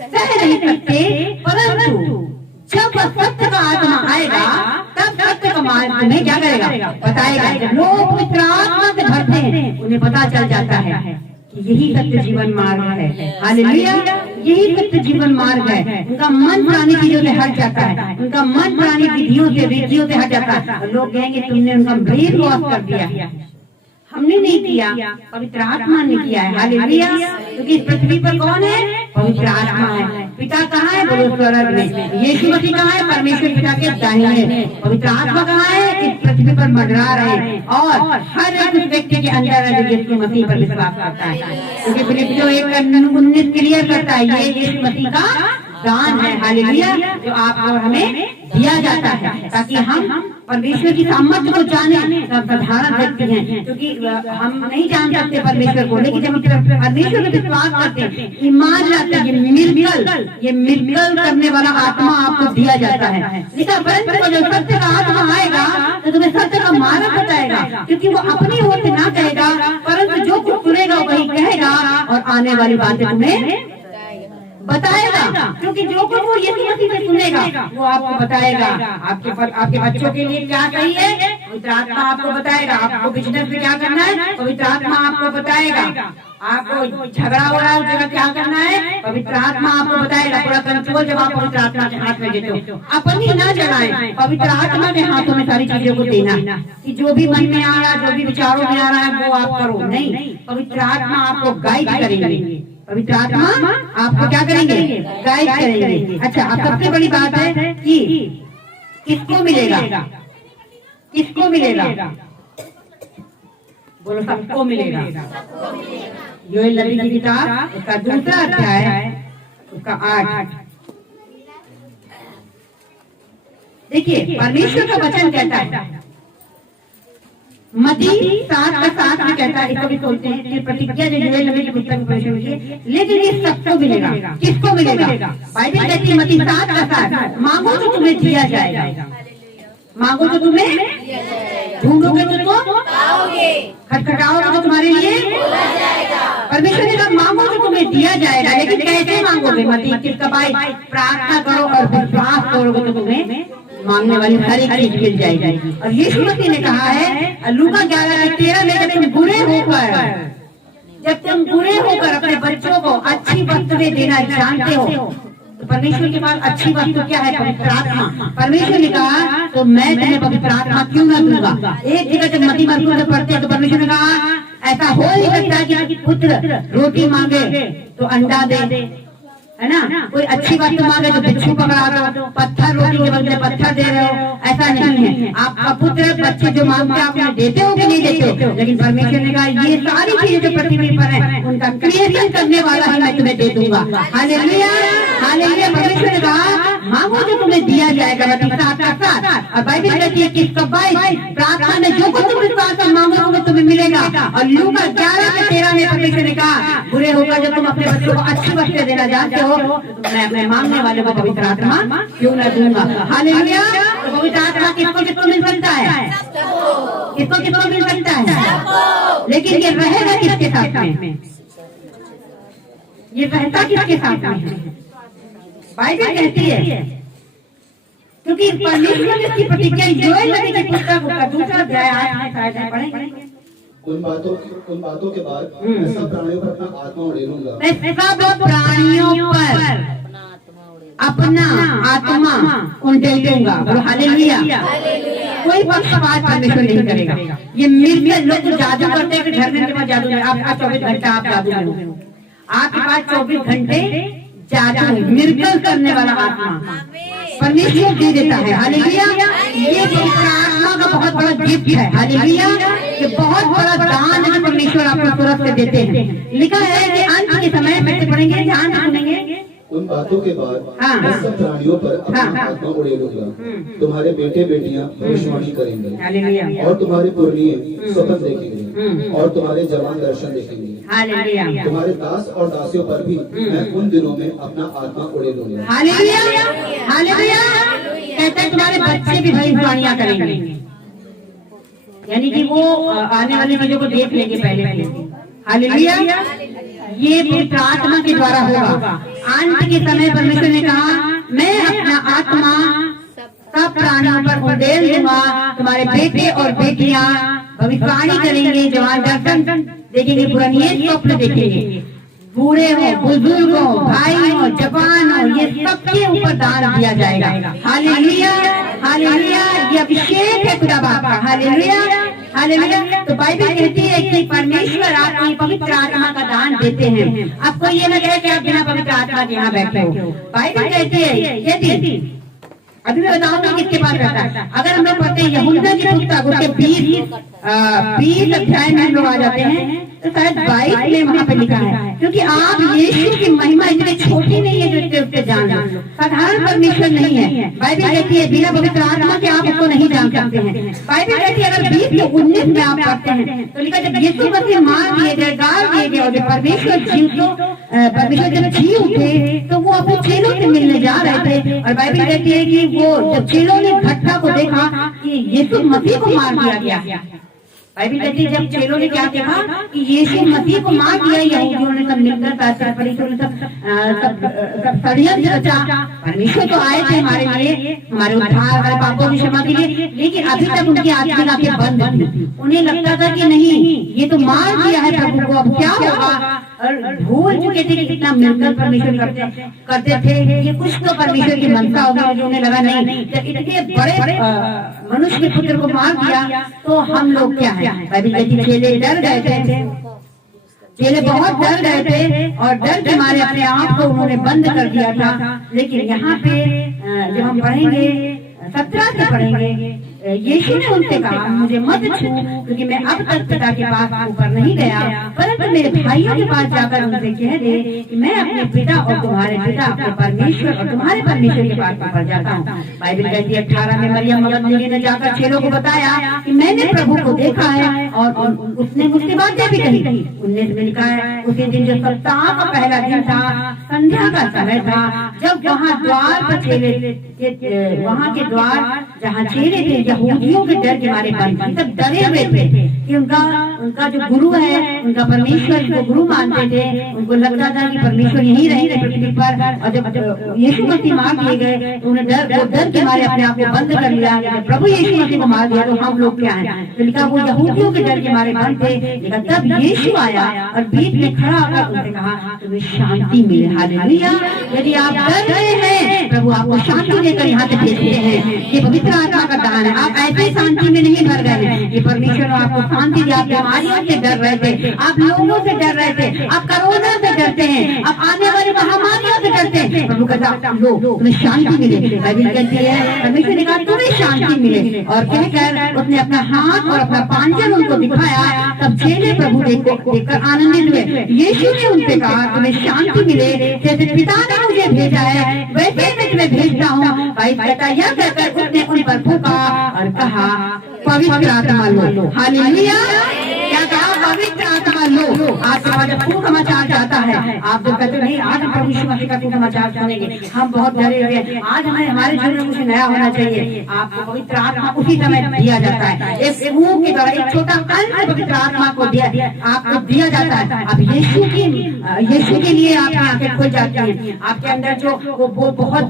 सह नहीं सकते। परंतु जब सत्य का आत्मा आएगा तब सत्य का मार्ग तुम्हें क्या करेगा, बताएगा। जब लोग पवित्र आत्मा से भरते हैं उन्हें पता चल जाता है कि यही सत्य जीवन मार्ग है। हालेलुया, यही सत्य जीवन मार्ग है। उनका मन पुरानी चीजों से हट जाता है, उनका मन पुरानी विधियों से, रीतियों से हट जाता है। और लोग कहेंगे तुमने उनका ब्रेन वॉश कर दिया। हमने नहीं किया, पवित्र आत्मा ने किया है। हालेलुया, क्योंकि इस पृथ्वी पर कौन है? पवित्र आत्मा है। पिता कहाँ है? बोलो स्वर्ग में। यीशु मसीह कहाँ है? परमेश्वर पिता के दाहिने। पवित्र आत्मा कहाँ है? इस पृथ्वी पर मंडरा रहे हैं। और हर एक उस व्यक्ति के अंदर है जो यीशु मसीह पर विश्वास करता है। क्योंकि फिलिपियों 1:19 क्लियर करता है, ये यीशु मसीह का दान है। हालेलुया, जो आप और हमें दिया जाता है ताकि हम परमेश्वर की सामर्थ्य को जाने। साधारण व्यक्ति हैं, क्योंकि हम नहीं जान सकते परमेश्वर को, लेकिन जब परमेश्वर पे विश्वास करते हैं, ईमान लाते हैं, ये मिरेकल करने वाला आत्मा आपको दिया जाता है। लेकिन जो सत्य का आत्मा आएगा तो तुम्हें सत्य का मार्ग बताएगा, क्योंकि वो अपनी ओर से ना कहेगा, परंतु जो कुछ सुनेगा वही कहेगा और आने वाली बातें तुम्हें बताएगा। क्योंकि जो कुछ वो यीशु मसीह से सुनेगा वो आपको बताएगा। आपके बच्चों के लिए क्या सही है, पवित्र आत्मा आपको बताएगा। आपको बिजनेस में क्या करना है, पवित्र आत्मा आपको बताएगा। आपको झगड़ा हो रहा है उस जगह क्या करना है, पवित्र आत्मा आपको बताएगा। पूरा कंट्रोल जब आप पवित्र आत्मा के हाथ में देते हो, अपनी ना चलाएं, पवित्र आत्मा के हाथों में सारी चीजों को देना। कि जो भी मन में आ रहा है, जो भी विचारों में आ रहा है वो आप करो नहीं, पवित्र आत्मा आपको गाइड करेंगे। पवित्र आत्मा आपको क्या करेंगे, गाइड करेंगे। अच्छा, अब सबसे बड़ी बात है कि किसको मिलेगा, किसको मिलेगा, बोलो सबको मिलेगा। योएल नबी की किताब उसका 2 अध्याय उसका 8। देखिए परमेश्वर का वचन कहता है, मत्ती 7:7 में कहता है, इसको भी बोलते हैं कि प्रतिज्ञा जो योएल नबी की पुस्तक में प्रवेश हुई है, लेकिन ये सबको मिलेगा। किसको मिलेगा? बाइबल कहती है मत्ती 7:7, मांगो तो तुम्हें दिया जाएगा, मांगो तो तुम्हें, ढूंढोगे तो पाओगे, खटखटाओगे तो तुम्हारे लिए खोला जाएगा। परमेश्वर ने कहा मांगो तो तुम्हें दिया जाएगा, लेकिन कैसे मांगोगे? मत्ती 21:22, प्रार्थना करो और विश्वास करोगे तो तुम्हें मांगने वाली हर एक चीज मिल जाएगी। और यीशु मसीह ने कहा है लूका 11:13 में, जब तुम बुरे होकर अपने बच्चों को अच्छी वस्तुएं देना जानते हो, तो परमेश्वर के पास अच्छी वस्तु क्या है? पवित्र आत्मा। परमेश्वर ने कहा तो मैं तुम्हें पवित्र आत्मा क्यों ना दूंगा। एक जगह जब मत्ती मरकुस में पढ़ते हैं तो परमेश्वर ने कहा ऐसा हो नहीं सकता कि पुत्र रोटी मांगे तो अंडा दे, है ना, कोई अच्छी बात तो मांगे तो बिच्छू पकड़ा दो, पत्थर रोटी के बदले पत्थर दे रहे हो, ऐसा नहीं है। आपका पुत्र बच्चे जो मांगते हैं आप देते हो कि नहीं देते हो? लेकिन परमेश्वर ने कहा ये सारी चीजें जो पृथ्वी पर है उनका क्रिएशन करने वाला ही मैं तुम्हें दे दूंगा। Hallelujah, hallelujah. परमेश्वर ने कहा मांगो जो तुम्हें दिया जाएगा। मत्ती 7:7 और बाइबल कहती है कि 22 प्रार्थना में जो कुछ तुम विश्वास से मांगोगे तुम्हें मिलेगा। और लूका 11:13 में परमेश्वर ने कहा बुरे होकर जब तुम अपने बच्चों को अच्छी वस्तुएं देना जानते हो, मैं अपने मांगने वाले को पवित्र आत्मा क्यों न दूंगा। हालेलुया। तो पवित्र आत्मा किसको किसको मिल सकता है? किसको किसको मिल सकता है? लेकिन ये रहेगा किसके साथ में? ये रहता किसके साथ में? बाइबल कहती है, क्योंकि परमेश्वर ने इसकी प्रतिज्ञा योएल नबी की पुस्तक का 2 अध्याय 8 में शायद पढ़ेंगे, उन बातों के बाद मैं सब प्राणियों पर अपना आत्मा उड़ेलूंगा। मैं सब प्राणियों पर अपना आत्मा उड़ेलूंगा। बोलो हालेलुया। कोई पक्षपात परमेश्वर नहीं करेगा। ये मिलकर लोग जादू करते हैं कि घर में तुम्हारा जादू है, आपका 24 घंटा आप जादू में हो, आपके पास 24 घंटे जादू मिलकर करने वाला आत्मा परमेश्वर दे देता है। हालेलुया। ये पवित्र आत्मा का बहुत बड़ा गिफ्ट है। हालेलुया। ये बहुत बड़ा दान है जो परमेश्वर आपको तुरंत से देते हैं। लिखा है कि अंत के समय में पढ़ेंगे, ध्यान से सुनेंगे। उन बातों के बाद मैं सब प्राणियों पर अपना आत्मा उड़ेलूंगा। तुम्हारे बेटे बेटियां भविष्यवाणी करेंगे और तुम्हारे पुरनिये स्वप्न देखेंगे और तुम्हारे जवान दर्शन देखेंगे। तुम्हारे दास और दासियों पर भी मैं उन दिनों में अपना आत्मा उड़ेलूंगा। हालेलुया। हालेलुया। कहते हैं तुम्हारे बच्चे भी भविष्यवाणियां करेंगे, यानी कि वो आने वाली चीजों को देख लेंगे पहले। हालेलुया। ये पवित्र आत्मा के द्वारा होगा। अंत के समय परमेश्वर ने कहा मैं अपना आत्मा सब प्राणियों पर उड़ेल दूंगा। तुम्हारे बेटे और बेटियां भविष्यवाणी करेंगे, जवान दर्शन देखेंगे, पुराने स्वप्न देखेंगे। बूढ़े हो, बुजुर्ग हो, भाई हो, जवान हो, ये सबके ऊपर दान दिया जाएगा। हालेलुया। हालेलुया। ये अभिषेक है खुदा बाप का। हालेलुया। हालेलुया। तो बाइबल कहती है कि परमेश्वर आपको पवित्र आत्मा का दान देते हैं। आपको ये न कहे कि आप बिना पवित्र आत्मा के यहाँ बैठे हो। बाइबल कहती है यदि अभी मैं बताऊंगी किसके पास रहता है। अगर हम लोग पढ़ते हैं यहूदा की पुस्तक उसके 20 अध्याय में हम लोग आ जाते हैं तो शायद 22 में वहाँ पे लिखा है, क्योंकि आप यीशु की महिमा इतनी छोटी नहीं है जो इतने उससे जान लो। साधारण परमेश्वर नहीं है। बाइबल कहती है बिना पवित्र आत्मा के आप उसको नहीं जान सकते हैं। बाइबल कहती है अगर 20 से 19 में आप पढ़ते हैं तो लिखा जब यीशु मसीह मार दिए गए, गाड़ दिए गए और जब परमेश्वर जब जी उठे तो वो अपने चेलों से मिलने जा रहे थे। और बाइबल कहती है कि वो जब चेलों ने घटना को देखा कि यीशु मसीह को मार दिया गया, बाइबल कहती है जब चेलों ने क्या देखा कि यीशु मसीह को मार दिया, यहूदियों ने सब मिलकर सब षड्यंत्र रचा। परमेश्वर तो आए थे हमारे लिए, हमारे उद्धार, हमारे पापों की क्षमा के लिए, लेकिन अभी तक उनकी आत्मिक आंखें बंद थी। उन्हें लगता था कि नहीं ये तो मार दिया है प्रभु को, अब क्या होगा। और भूल चुके थे कि कितना मिलकर परमेश्वर करते थे। ये कुछ तो परमेश्वर की मनसा होगी जो उन्हें लगा नहीं जब इतने बड़े मनुष्य के पुत्र को मार दिया तो हम लोग क्या है। बाइबल कहती है चेले डर गए थे, चेले बहुत डर गए थे और डर के मारे अपने आप को उन्होंने बंद कर दिया था। लेकिन यहाँ पे जब हम पढ़ेंगे 17 से पढ़ेंगे, यीशु ने उनसे कहा मुझे मत छू, क्योंकि मैं अब तक पिता के पास ऊपर नहीं गया, परंतु मेरे भाइयों के पास जाकर उनसे कह दे कि मैं अपने पिता और तुम्हारे पिता, अपने परमेश्वर और तुम्हारे परमेश्वर के पास ऊपर जाता हूँ। बाइबल कहती है 18 में मरियम मगदलीनी ने जाकर चेलों को बताया कि मैंने प्रभु को देखा है और उसने मुझसे बातें भी कही। 19 में लिखा है उसी दिन जो सप्ताह का पहला दिन था, संध्या का समय था, जब वहाँ द्वार पर चेले, वहाँ के द्वार जहाँ चेले थे यहूदियों के डर के मारे बंद थे, सब डरे हुए थे कि उनका जो गुरु है, उनका परमेश्वर को गुरु मानते थे। उनको लगता था कि परमेश्वर यहीं रहेंगे पृथ्वी पर। और जब यीशु मसीह मार दिए गए तो उन्हें डर के मारे अपने आप को बंद कर लिया। जब प्रभु यीशु मसीह को मार दिया तो हम लोग क्या है, तो लिखा वो यहूदियों के डर के मारे बंद थे। लेकिन तब यीशु आया और बीच में खड़ा होकर उनसे कहा तुम्हें शांति मिले। हालेलुया। यदि आप डर रहे हैं प्रभु आपको शांति देकर यहाँ से भेजते हैं। ये पवित्र आत्मा का दान है। आप ऐसे शांति में नहीं भर गए हैं, ये परमेश्वर ने आपको शांति दिया। आप बीमारियों से डर रहे थे, आप लोगों से डर रहे थे, आप कोरोना से डरते हैं, आप आने वाली महामारियों से डरते हैं, प्रभु कहता लो तुम्हें शांति मिले। बाइबल कहती है परमेश्वर ने कहा तुम्हें शांति मिले और कहकर उसने अपना हाथ और अपना पांजर उनको दिखाया। तब चेले प्रभु देखकर आनंदित हुए। यीशु ने उनसे कहा तुम्हें शांति मिले, जैसे पिता ने मुझे भेजा है वैसे मैं तुम्हें भेजता हूँ। भाई कहता यह कहकर उसने उन पर फूंका और कहा पवित्र आत्मा लो। हालेलुया। क्या कहा? पवित्र आत्मा लो। आज जब सुसमाचार जाता है आप जो कहते नहीं आज हम प्रभु यीशु मसीह का सुसमाचार सुनेंगे, हम बहुत डरे हुए हैं, आज हमें हमारे जीवन में कुछ नया होना चाहिए। आपको पवित्र आत्मा उसी समय दिया जाता है। एक मुंह के द्वारा एक छोटा अंश पवित्र आत्मा को आपको दिया जाता है। अब यीशु के लिए आपकी आंखें खुल जाती हैं, आपके अंदर जो वो बहुत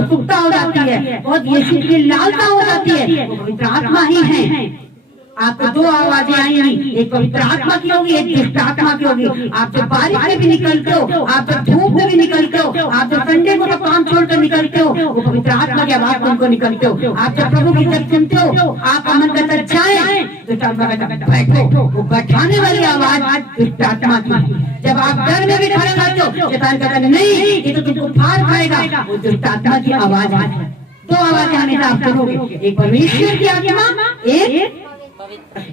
उत्सुकता हो जाती है, बहुत यीशु की लालसा हो जाती है, वो पवित्र आत्मा ही है। आपको दो आवाजें आएंगी, एक पवित्र आत्मा की होगी, एक दुष्ट आत्मा की होगी। आप जब बारिश में भी निकलते हो, आप जब धूप में भी निकलते हो, आप जब संडे को सब काम छोड़कर निकलते हो, वो पवित्र आत्मा की आवाज तुमको निकलते हो। आप जब प्रभु की जब सुनते हो, आपका मन करता जाए, दुष्ट आत्मा कहता बैठो, वो बैठाने वाली आवाज दुष्ट आत्मा की। जब आप डर में भी खड़े रहते हो, शैतान कहता नहीं, ये तो तुमको फाड़ खाएगा, वो दुष्ट आत्मा की आवाज है। दो आवाजें हमेशा आप सुनोगे, एक परमेश्वर की आत्मा,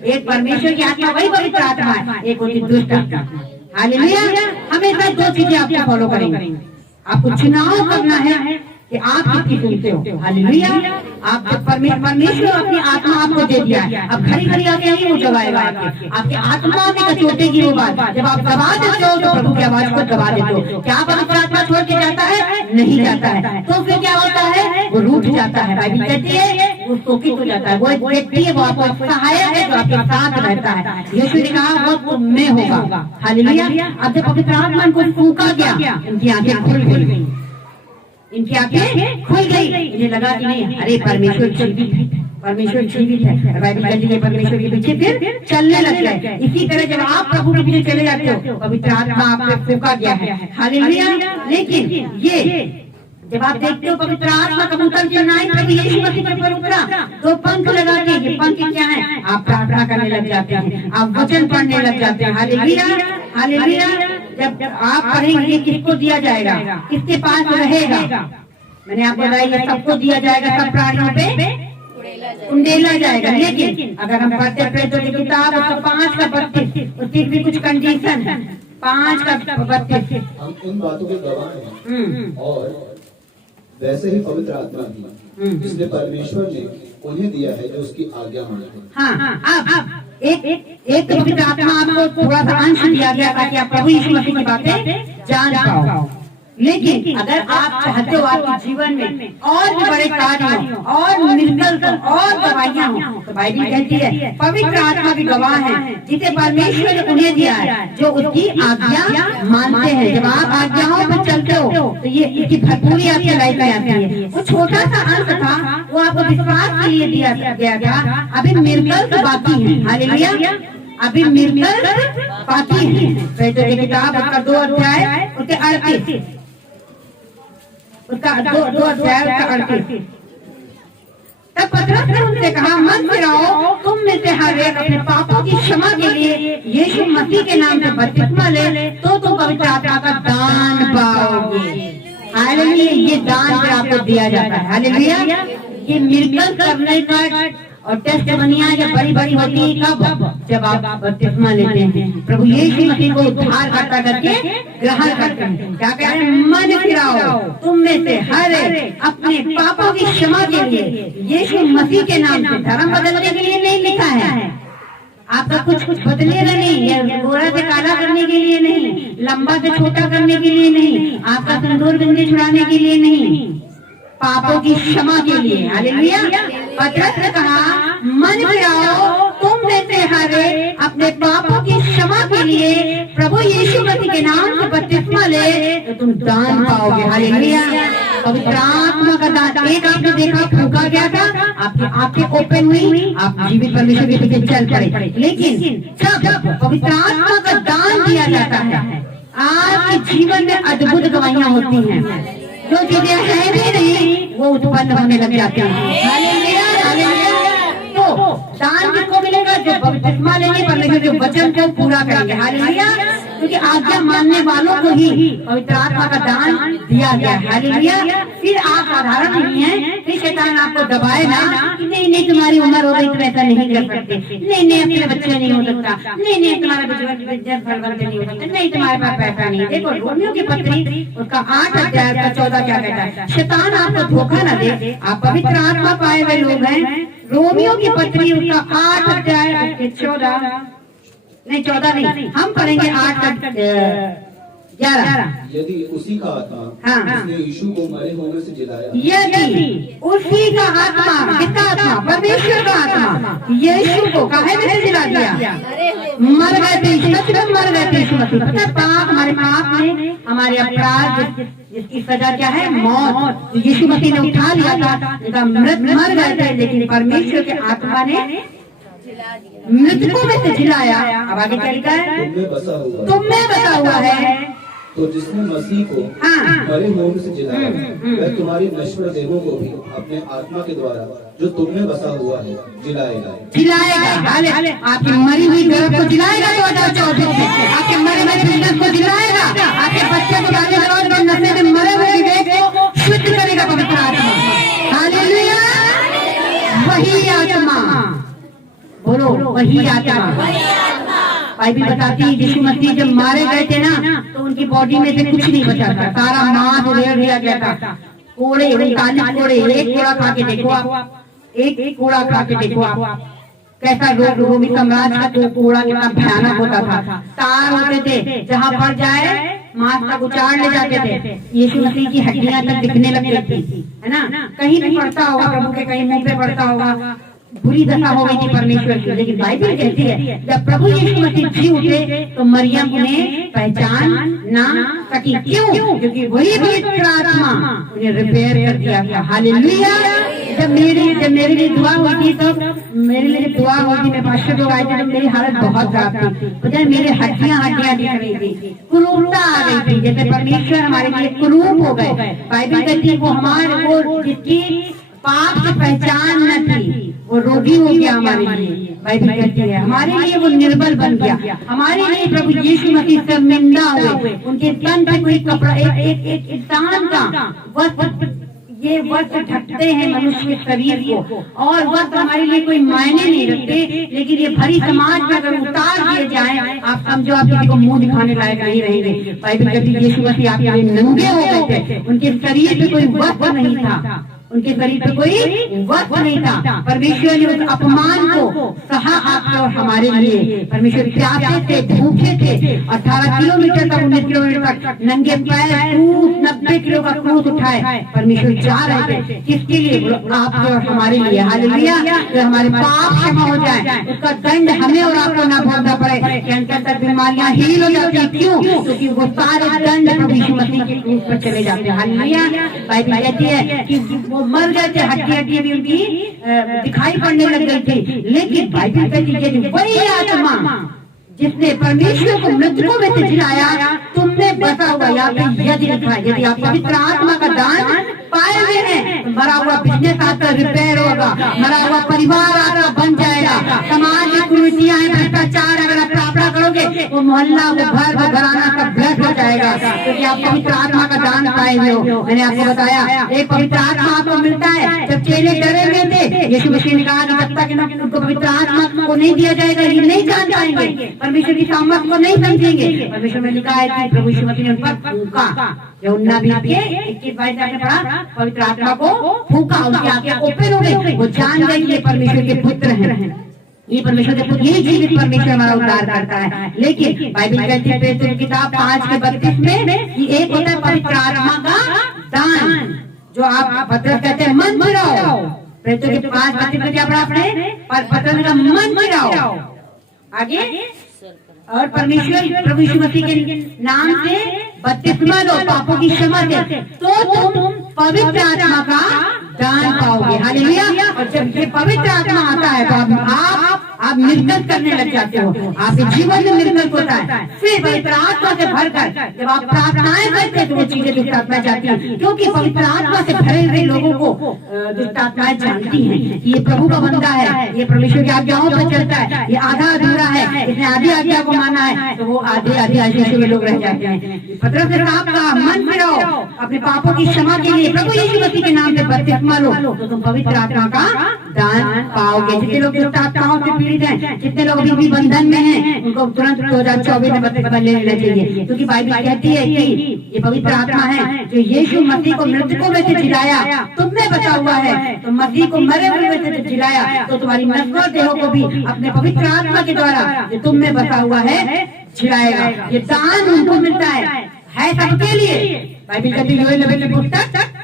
एक परमेश्वर की आत्मा वही पवित्र आत्मा है, एक होती दुष्ट आत्मा। हालेलुया। हमेशा दो चीजें आपको फॉलो करेंगे। आपको चुनाव करना है कि आप किसकी सुनते हो। हालेलुया। आप जब परमेश्वर अपनी आत्मा आपको दे दिया है, अब घड़ी घड़ी आके नहीं वो जगाएगा आपकी आत्मा में कचोटेगी वो बात। जब आप दबा देते हो तो प्रभु की आवाज को दबा देते हो। क्या पवित्र आत्मा छोड़ के जाता है? नहीं जाता है। तो फिर क्या होता है? वो रूठ जाता है। बाइबल कहती है वो शोकित हो जाता है। वो एक व्यक्ति है, वो आपको सहायक है, जो आपके साथ रहता है। यीशु ने कहा वो तुम में होगा। हालेलुया। अब जब पवित्र आत्मा को फूंका गया, इनकी आंखें खुल गई, इनकी आंखें खुल गई। इन्हें लगा कि नहीं, अरे परमेश्वर जीवित है, परमेश्वर जीवित है। बाइबल कहती है परमेश्वर के पीछे फिर चलने लग गए। इसी तरह जब आप प्रभु के पीछे चले जाते हो, पवित्र आत्मा आप पे फूंका गया है। हालेलुया। लेकिन ये जब आप देखते हो पवित्र आत्मा कबूतर जो नाई प्रभु यीशु मसीह के ऊपर उतरा, तो पंख लगा के, ये पंख क्या है? आप प्रार्थना करने लग जाते हैं, आप वचन पढ़ने लग जाते हैं। हालेलुया। हालेलुया। जब आप पढ़ेंगे किसको दिया जाएगा, किसके पास रहेगा? मैंने आपको बताया सबको दिया जाएगा, सब प्राणियों पे उंडेला जाएगा। लेकिन अगर हम पढ़ते प्रेरितों की किताब 5:32, उसकी भी कुछ कंडीशन है। 5:32 हम इन बातों के गवाह हैं और वैसे ही पवित्र आत्मा भी जिसने परमेश्वर ने उन्हें दिया है जो उसकी आज्ञा मानते हैं। हाँ, अब एक पवित्र आत्मा आपको थोड़ा सा अंश दिया गया ताकि आप प्रभु यीशु मसीह की बातें जान पाओ। लेकिन अगर आप चाहते हो आपके जीवन में और भी बड़े कार्य हो, और मिरेकल्स हो, और दवाइयां हो, तो बाइबल कहती है पवित्र आत्मा भी गवाह है, जिसे परमेश्वर ने उन्हें दिया है जो उसकी आज्ञा मानते हैं। जब आप आज्ञाओं पर चलते हो तो ये इसकी भरपूरी आपकी लाइफ में आती है। वो छोटा सा अंश था, वो आपको विश्वास के लिए दिया गया था। अभी मिरेकल्स बाकी है। हालेलुया। अभी मिरेकल्स बाकी है। प्रेरितों की किताब उसका 2 अध्याय उसके 38, उसका 2 अध्याय उसका 38। तब पतरस ने उनसे कहा, मन फिराओ, तुम में से हर एक अपने पापों की क्षमा के लिए यीशु मसीह के नाम से बपतिस्मा ले, तो तुम पवित्र आत्मा का दान पाओगे। हालेलुया। ये दान फिर आपको दिया जाता है। हालेलुया। ये मिरेकल करने का और टेस्ट बनिया जब बड़ी बड़ी होती है कब? जब आप बपतिस्मा लेते हैं, प्रभु यीशु मसीह को उद्धारकर्ता करके ग्रहण करते हैं। क्या कह रहे हैं? मन फिराओ, तुम में से हर एक अपने पापों की क्षमा के लिए यीशु मसीह के नाम से। धर्म बदलने के लिए नहीं लिखा है, आपका कुछ बदलेगा नहीं, गोरा से काला करने के लिए नहीं, लंबा से छोटा करने के लिए नहीं, आपका सिंदूर बिंदी छुड़ाने के लिए नहीं, पापों की क्षमा के लिए। हालेलुया। पतरस ने कहा, मन फिराओ, तुम में से हर एक अपने पापों की क्षमा के लिए प्रभु यीशु मसीह के नाम से बपतिस्मा ले, तो तुम दान पाओगे। हालेलुया। पवित्र आत्मा का दान। एक आपने देखा फूंका गया था, आपकी आंखें ओपन हुई, आप जीवित परमेश्वर के पीछे चल पड़े। लेकिन जब पवित्र आत्मा का दान दिया जाता है, आपके जीवन में अद्भुत गवाहियां होती हैं। जो चीजें है भी नहीं वो उत्पन्न होने लग जाती हैं। हालेलुया। हालेलुया। तो दान किसको मिलेगा? जो बपतिस्मा लेंगे, परमेश्वर के वचन को पूरा करेंगे। हालेलुया। क्योंकि आज्ञा मानने वालों को ही पवित्र आत्मा का दान दिया गया है। हालेलुया। फिर आप साधारण नहीं है, फिर शैतान आपको दबाएगा कि नहीं तुम्हारी उम्र हो गई, तुम ऐसा नहीं कर सकते, नहीं अपने बच्चे नहीं हो सकता, नहीं तुम्हारा बिजनेस फलवंत नहीं हो सकता, नहीं तुम्हारे पास पैसा नहीं। देखो रोमियो की पत्री उसका 8 अध्याय का 14 क्या कहता है? शैतान आपको धोखा न दे, आप पवित्र आत्मा पाए हुए लोग हैं। रोमियो की पत्री उसका 8 अध्याय 14 नहीं, हम पढ़ेंगे 8:11। यदि उसी का आत्मा जिसने यीशु को मरे होने से जिलाया, यदि उसी का आत्मा, किसका आत्मा? परमेश्वर का आत्मा यीशु को काहे में से जिला दिया? मर गए थे, सच में मर गए थे यीशु मसीह। पता है पाप, हमारे पाप ने, हमारे अपराध जिसकी सजा क्या है? मौत। तो यीशु मसीह ने उठा लिया था, मर गए थे, लेकिन परमेश्वर के आत्मा ने मृतकों में से जिलाया। अब आगे क्या लिखा है? तुम में बसा हुआ है। तो जिसने मसीह को मरे होने से जिलाया, वह तुम्हारी नश्वर देहों को भी अपने आत्मा के द्वारा जो तुम में बसा हुआ है जिलाएगा। आपकी मरी हुई गर्भ को जिलाएगा 2024 में, आपके मरे हुए बिजनेस को जिलाएगा, आपके बच्चे को लाने के नशे में मरे हुए विवेक को शुद्ध करेगा पवित्र आत्मा। हालेलुया। वही आत्मा, बोलो वही आत्मा। बाइबल बताती है यीशु मसीह जब मारे गए थे ना, तो उनकी बॉडी में से कुछ नहीं बचा था, सारा मांस उड़ेल दिया गया था। कोड़े 39 कोड़े, एक कोड़ा खा के देखो आप, एक कोड़ा खा के देखो आप, कैसा रोमी साम्राज्य का तो कोड़ा कितना भयानक होता था। तार होते थे, जहाँ पड़ जाए मांस तक उचाड़ ले जाते थे। यीशु मसीह की हड्डियां तक दिखने लग गई थी, है ना। कहीं भी पड़ता होगा प्रभु के, कहीं मुंह पे पड़ता होगा, बुरी दशा हो गई थी परमेश्वर की। लेकिन बाइबल कहती है जब प्रभु यीशु मसीह जी उठे तो मरियम उन्हें पहचान ना सकी। क्यों? क्योंकि वही पवित्र आत्मा उन्हें रिपेयर कर दिया था। हालेलुया। जब मेरे लिए दुआ होती तो मेरे लिए दुआ होती, मैं पास्टर लोग आए थे तो मेरी हालत बहुत खराब थी। तो मेरे हड्डियां दिख रही थी, कुरूपता आ गई थी, जैसे परमेश्वर हमारे लिए कुरूप हो गए। बाइबल कहती है वो हमारे वो जिसकी पाप की पहचान न थी, वो रोगी हो गया हमारे लिए। बाइबल कहती है हमारे लिए वो निर्बल बन गया, हमारे लिए प्रभु यीशु मसीह शर्मिंदा हुए। उनके तन पे कोई कपड़ा, एक इंसान का वस्त्र, ये वस्त्र ढकते हैं मनुष्य के शरीर को, और वस्त्र हमारे लिए कोई मायने नहीं रखते। लेकिन ये भरी समाज में अगर उतार दिए जाए, आप समझो आप किसी को मुंह दिखाने लायक नहीं रहेंगे। बाइबल कहती है यीशु मसीह आपके लिए नंगे हो गए थे, उनके शरीर पे कोई वस्त्र नहीं था, उनके शरीर पे कोई वस्त्र नहीं था। परमेश्वर ने उस अपमान को सहा आपके और हमारे लिए। परमेश्वर प्यासे थे, भूखे थे, 18 किलोमीटर तक 19 किलोमीटर तक नंगे पैर क्रूस, 90 किलो का क्रूस उठाए परमेश्वर जा रहे थे। किसके लिए? आपके और हमारे लिए। हालेलुया। तो हमारे पाप क्षमा हो जाए, उसका दंड हमें और आपको ना भोगना पड़े। कैंसर बीमारियां हील हो जाती है। क्यों? क्योंकि वो सारे दंड प्रभु यीशु मसीह के क्रूस पर चले जाते हैं। हालेलुया। बाइबल कहती है कि वो मर गए थे, हड्डी भी उनकी दिखाई पड़ने लग गई थी। लेकिन बाइबल कहती है वही आत्मा जिसने परमेश्वर को मृतकों में से जिलाया, तुमने बसा हुआ। यदि लिखा है यदि आप पवित्र आत्मा का दान पाए हुए हैं तो मरा हुआ बिजनेस आपका रिपेयर होगा, मरा हुआ परिवार आपका बन जाएगा। समाज की कुरीतियां, भ्रष्टाचार अगर आप प्रार्थना करोगे वो मोहल्ला, वो घर, वो घराना सब ब्लड हो जाएगा, क्योंकि आप पवित्र आत्मा का दान पाए हुए हो। मैंने आपको बताया एक पवित्र आत्मा आपको मिलता है। जब चेले डरे हुए थे, यीशु मसीह ने कहा जब तक उनको पवित्र आत्मा को नहीं दिया जाएगा ये नहीं जान पाएंगे, परमेश्वर की सामर्थ को नहीं समझेंगे। परमेश्वर ने लिखा है कि प्रभु यीशु मसीह ने उन पर फूंका, यूहन्ना 20:21-22 में पढ़ा, पवित्र आत्मा को फूंका, उनकी आंखें ओपन हो गई, वो जान गए कि ये परमेश्वर के पुत्र हैं, ये परमेश्वर के पुत्र, यही जीवित परमेश्वर हमारा उद्धार करता है। लेकिन बाइबल कहती है पेतुल किताब 5:32 में कि एक होता है पवित्र आत्मा का दान, जो आप पत्र कहते हैं मन फिराओ। पेतुल के 5:32 में क्या पढ़ा आपने? पत्र का मन फिराओ। आगे और परमेश्वर प्रभु यीशु मसीह के नाम से बपतिस्मा लो पापों की क्षमा से, तो तुम पवित्र आत्मा का दान पाओगे। हालेलुया। और जब ये पवित्र आत्मा आता है तो आप निर्गत करने लग जाते हो, आपके जीवन में निर्गत होता है। फिर पवित्र आत्मा से भरकर जब आप प्रार्थनाएं करते हैं तो वो चीजें दुष्ट आत्मा जाती हैं, क्योंकि पवित्र आत्मा से भरे हुए लोगों को दुष्ट आत्माएं जानती हैं कि ये प्रभु का बंदा है, ये परमेश्वर की आज्ञाओं पर चलता है, ये आधा अधूरा है, इसने आधी आज्ञा को माना है, तो वो आधे आधे में लोग रह जाते हैं। पत्र से आपका मन फिराओ, अपने पापों की क्षमा के लिए प्रभु यीशु मसीह के नाम से बपतिस्मा लो, तो तुम पवित्र आत्मा का दान पाओगे। जितने लोग दुष्ट आत्माओं से पीड़ित हैं, जितने लोग अभी भी बंधन में हैं, उनको तुरंत 2024 में बपतिस्मा ले लेना चाहिए, क्योंकि बाइबल कहती है कि ये पवित्र आत्मा है जो यीशु मसीह को मृतकों में से जिलाया, तुमने बचा हुआ है। तो मसीह को मरे हुए में से जिलाया तो तुम्हारी नश्वर देहों को भी अपने पवित्र आत्मा के द्वारा जो तुम में बसा हुआ है जिलाएगा। ये दान उनको मिलता है सबके लिए। बाइबल कहती है योएल नबी की पुस्तक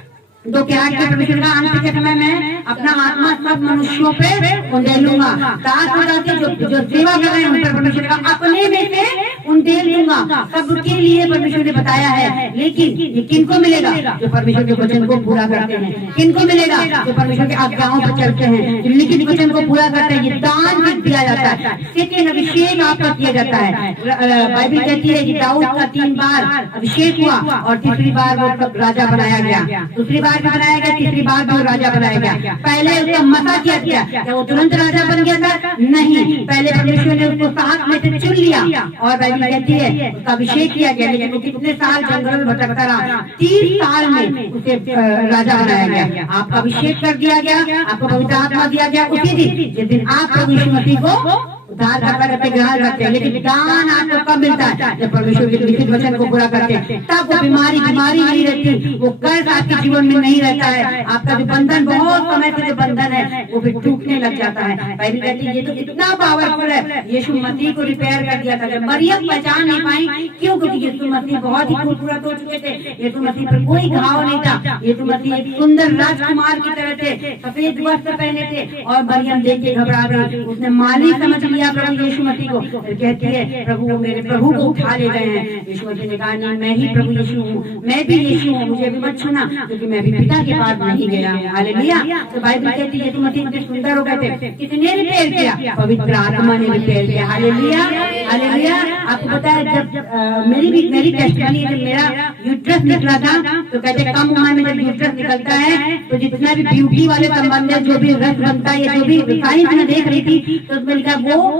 तो क्या है परमेश्वर का अंत के समय में अपना आत्मा सब मनुष्यों पे उंडेलूंगा। दास हो जाते जो सेवा कर रहे हैं उन पर परमेश्वर का अपने में से उंडेलूंगा। सबके लिए परमेश्वर ने बताया है, लेकिन ये किनको मिलेगा? जो परमेश्वर के वचन को पूरा करते हैं। किनको मिलेगा? जो परमेश्वर के आज्ञाओं पर चलते हैं, जो लिखित वचन को पूरा करते हैं। ये दान भी दिया जाता है, सेकंड अभिषेक आपका किया जाता है। बाइबल कहती है कि दाऊद का 3 बार अभिषेक हुआ और तीसरी बार वो राजा बनाया गया, दूसरी बार भी बनाया गया, तीसरी बार भी वो राजा बनाया गया। पहले उसका मसा किया गया, क्या वो तुरंत राजा बन गया था? नहीं, पहले परमेश्वर ने उसको 7 में से चुन लिया और बाइबल कहती है उसका अभिषेक किया गया। लेकिन वो कितने साल जंगल में भटकता रहा, 30 साल में उसे राजा बनाया गया। आपका अभिषेक कर दिया गया, आपको पवित्र आत्मा दिया गया उसी दिन जिस दिन आप प्रभु यीशु मसीह को उद्धार करते ग्रहण करते हैं। लेकिन दान आपको कब मिलता है? जब परमेश्वर के लिखित वचन को पूरा करते हैं। तब वो बीमारी नहीं रहती, वो कर्ज आपके जीवन में नहीं रहता है। आपका जो बंधन बहुत समय से जो बंधन है वो फिर टूटने लग जाता है। बाइबल कहती है ये तो इतना पावरफुल है, यीशु मसीह को रिपेयर कर दिया था। जब मरियम पहचान नहीं पाई, क्यों? क्योंकि यीशु मसीह बहुत ही खूबसूरत हो चुके थे। यीशु मसीह पर कोई घाव नहीं था। यीशु मसीह एक सुंदर राजकुमार की तरह थे, सफेद वस्त्र पहने थे और मरियम देख के घबरा गई। उसने माली समझ लिया प्रभु यीशु मसीह को। फिर कहती है प्रभु वो मेरे प्रभु को उठा ले गए हैं। यीशु मसीह ने कहा नहीं, मैं ही प्रभु यीशु हूँ, मैं भी यीशु हूँ, मुझे भी मत छूना क्योंकि मैं भी पिता के पास नहीं गया। हालेलुया। तो बाइबल कहती है यीशु मसीह कितने सुंदर हो गए थे। किसने रिपेयर किया? पवित्र आत्मा ने रिपेयर किया। Hallelujah, hallelujah. आपको पता है जब मेरी टेस्टिमनी, जब मेरा यूट्रस निकला था तो कहते कम उम्र में जब यूट्रस निकलता है तो जितना भी ब्यूटी वाले संबंध है, जो भी रस बनता है, जो भी साइंस में देख रही थी तो उसमें लिखा वो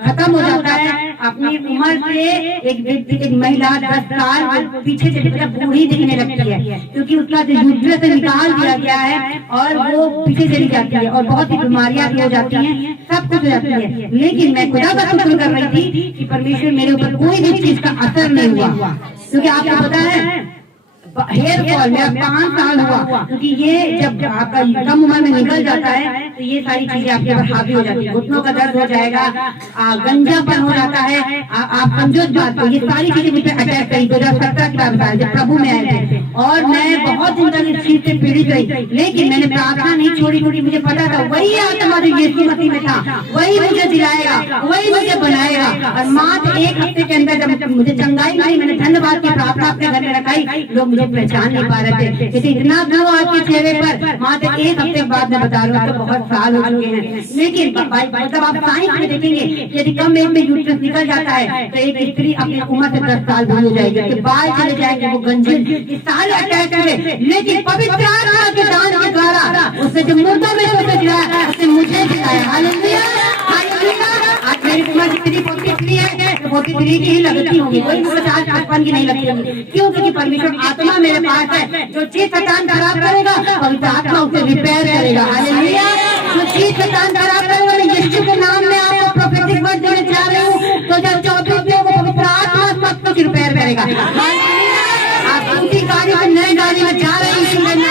खत्म हो जाता है। अपनी उम्र से एक महिला 10 साल पीछे से बूढ़ी दिखने लगती है क्योंकि उसका जो यूट्रस निकाल दिया गया है और वो पीछे चली जाती है और बहुत ही बीमारियां भी हो जाती हैं, सब कुछ हो जाती है। लेकिन मैं खुदा का शुक्र कर रही थी कि परमेश्वर मेरे ऊपर कोई भी चीज का असर नहीं हुआ। क्योंकि आपको पता है हेयर फॉल मेरा 5 साल हुआ, क्योंकि ये जब आपका कम उम्र में निकल जाता है तो ये सारी चीजें आपके ऊपर हावी हो जाती है। घुटनों का दर्द हो जाएगा, गंजापन हो जाता है, आप कमजोर जाते हो। ये सारी चीजें मुझे अटैक करी 2017 की बात है जब प्रभु में आए थे और मैं बहुत दिन तक इस चीज से पीड़ित रही। लेकिन मैंने प्रार्थना नहीं छोड़ी क्योंकि मुझे पता था वही आत्मा जो यीशु मसीह में था वही मुझे दिलाएगा, वही मुझे बनाएगा। और मात्र 1 हफ्ते के अंदर जब मुझे चंगाई मिली, मैंने धन्यवाद की प्रार्थना अपने घर में रखाई। लोग पहचान नहीं पा रहे थे जैसे इतना ग्लो आपके चेहरे पर। मात्र 1 हफ्ते के बाद मैं बता रहा हूँ तो बहुत साल हो चुके हैं। लेकिन मतलब आप साइंस में देखेंगे यदि कम एज में यूट्रस निकल जाता है तो एक स्त्री अपनी उम्र से 10 साल बूढ़ी हो जाएगी, उसके बाल चले जाएंगे, वो गंजिल, ये सारे अटैक हुए। लेकिन पवित्र आत्मा के दान के द्वारा उसने जो मुर्दों में से जिलाया उसने मुझे जिलाया। Hallelujah, hallelujah. आज मेरी उम्र जितनी 43 है 43 की ही लगती होगी, कोई 50-55 की नहीं लगती होगी। क्यों? क्योंकि परमेश्वर आत्मा मेरे पास है। जो चीज शैतान खराब करेगा पवित्र आत्मा उसे रिपेयर करेगा। हालेलुया। जो चीज शैतान खराब करेगा, मैं यीशु के नाम में आपको प्रोफेटिक वर्ड देने जा रही हूँ 2024 में वो पवित्र आत्मा सब कुछ रिपेयर करेगा। आप टूटी गाड़ी में नई गाड़ी में जा रहे हैं,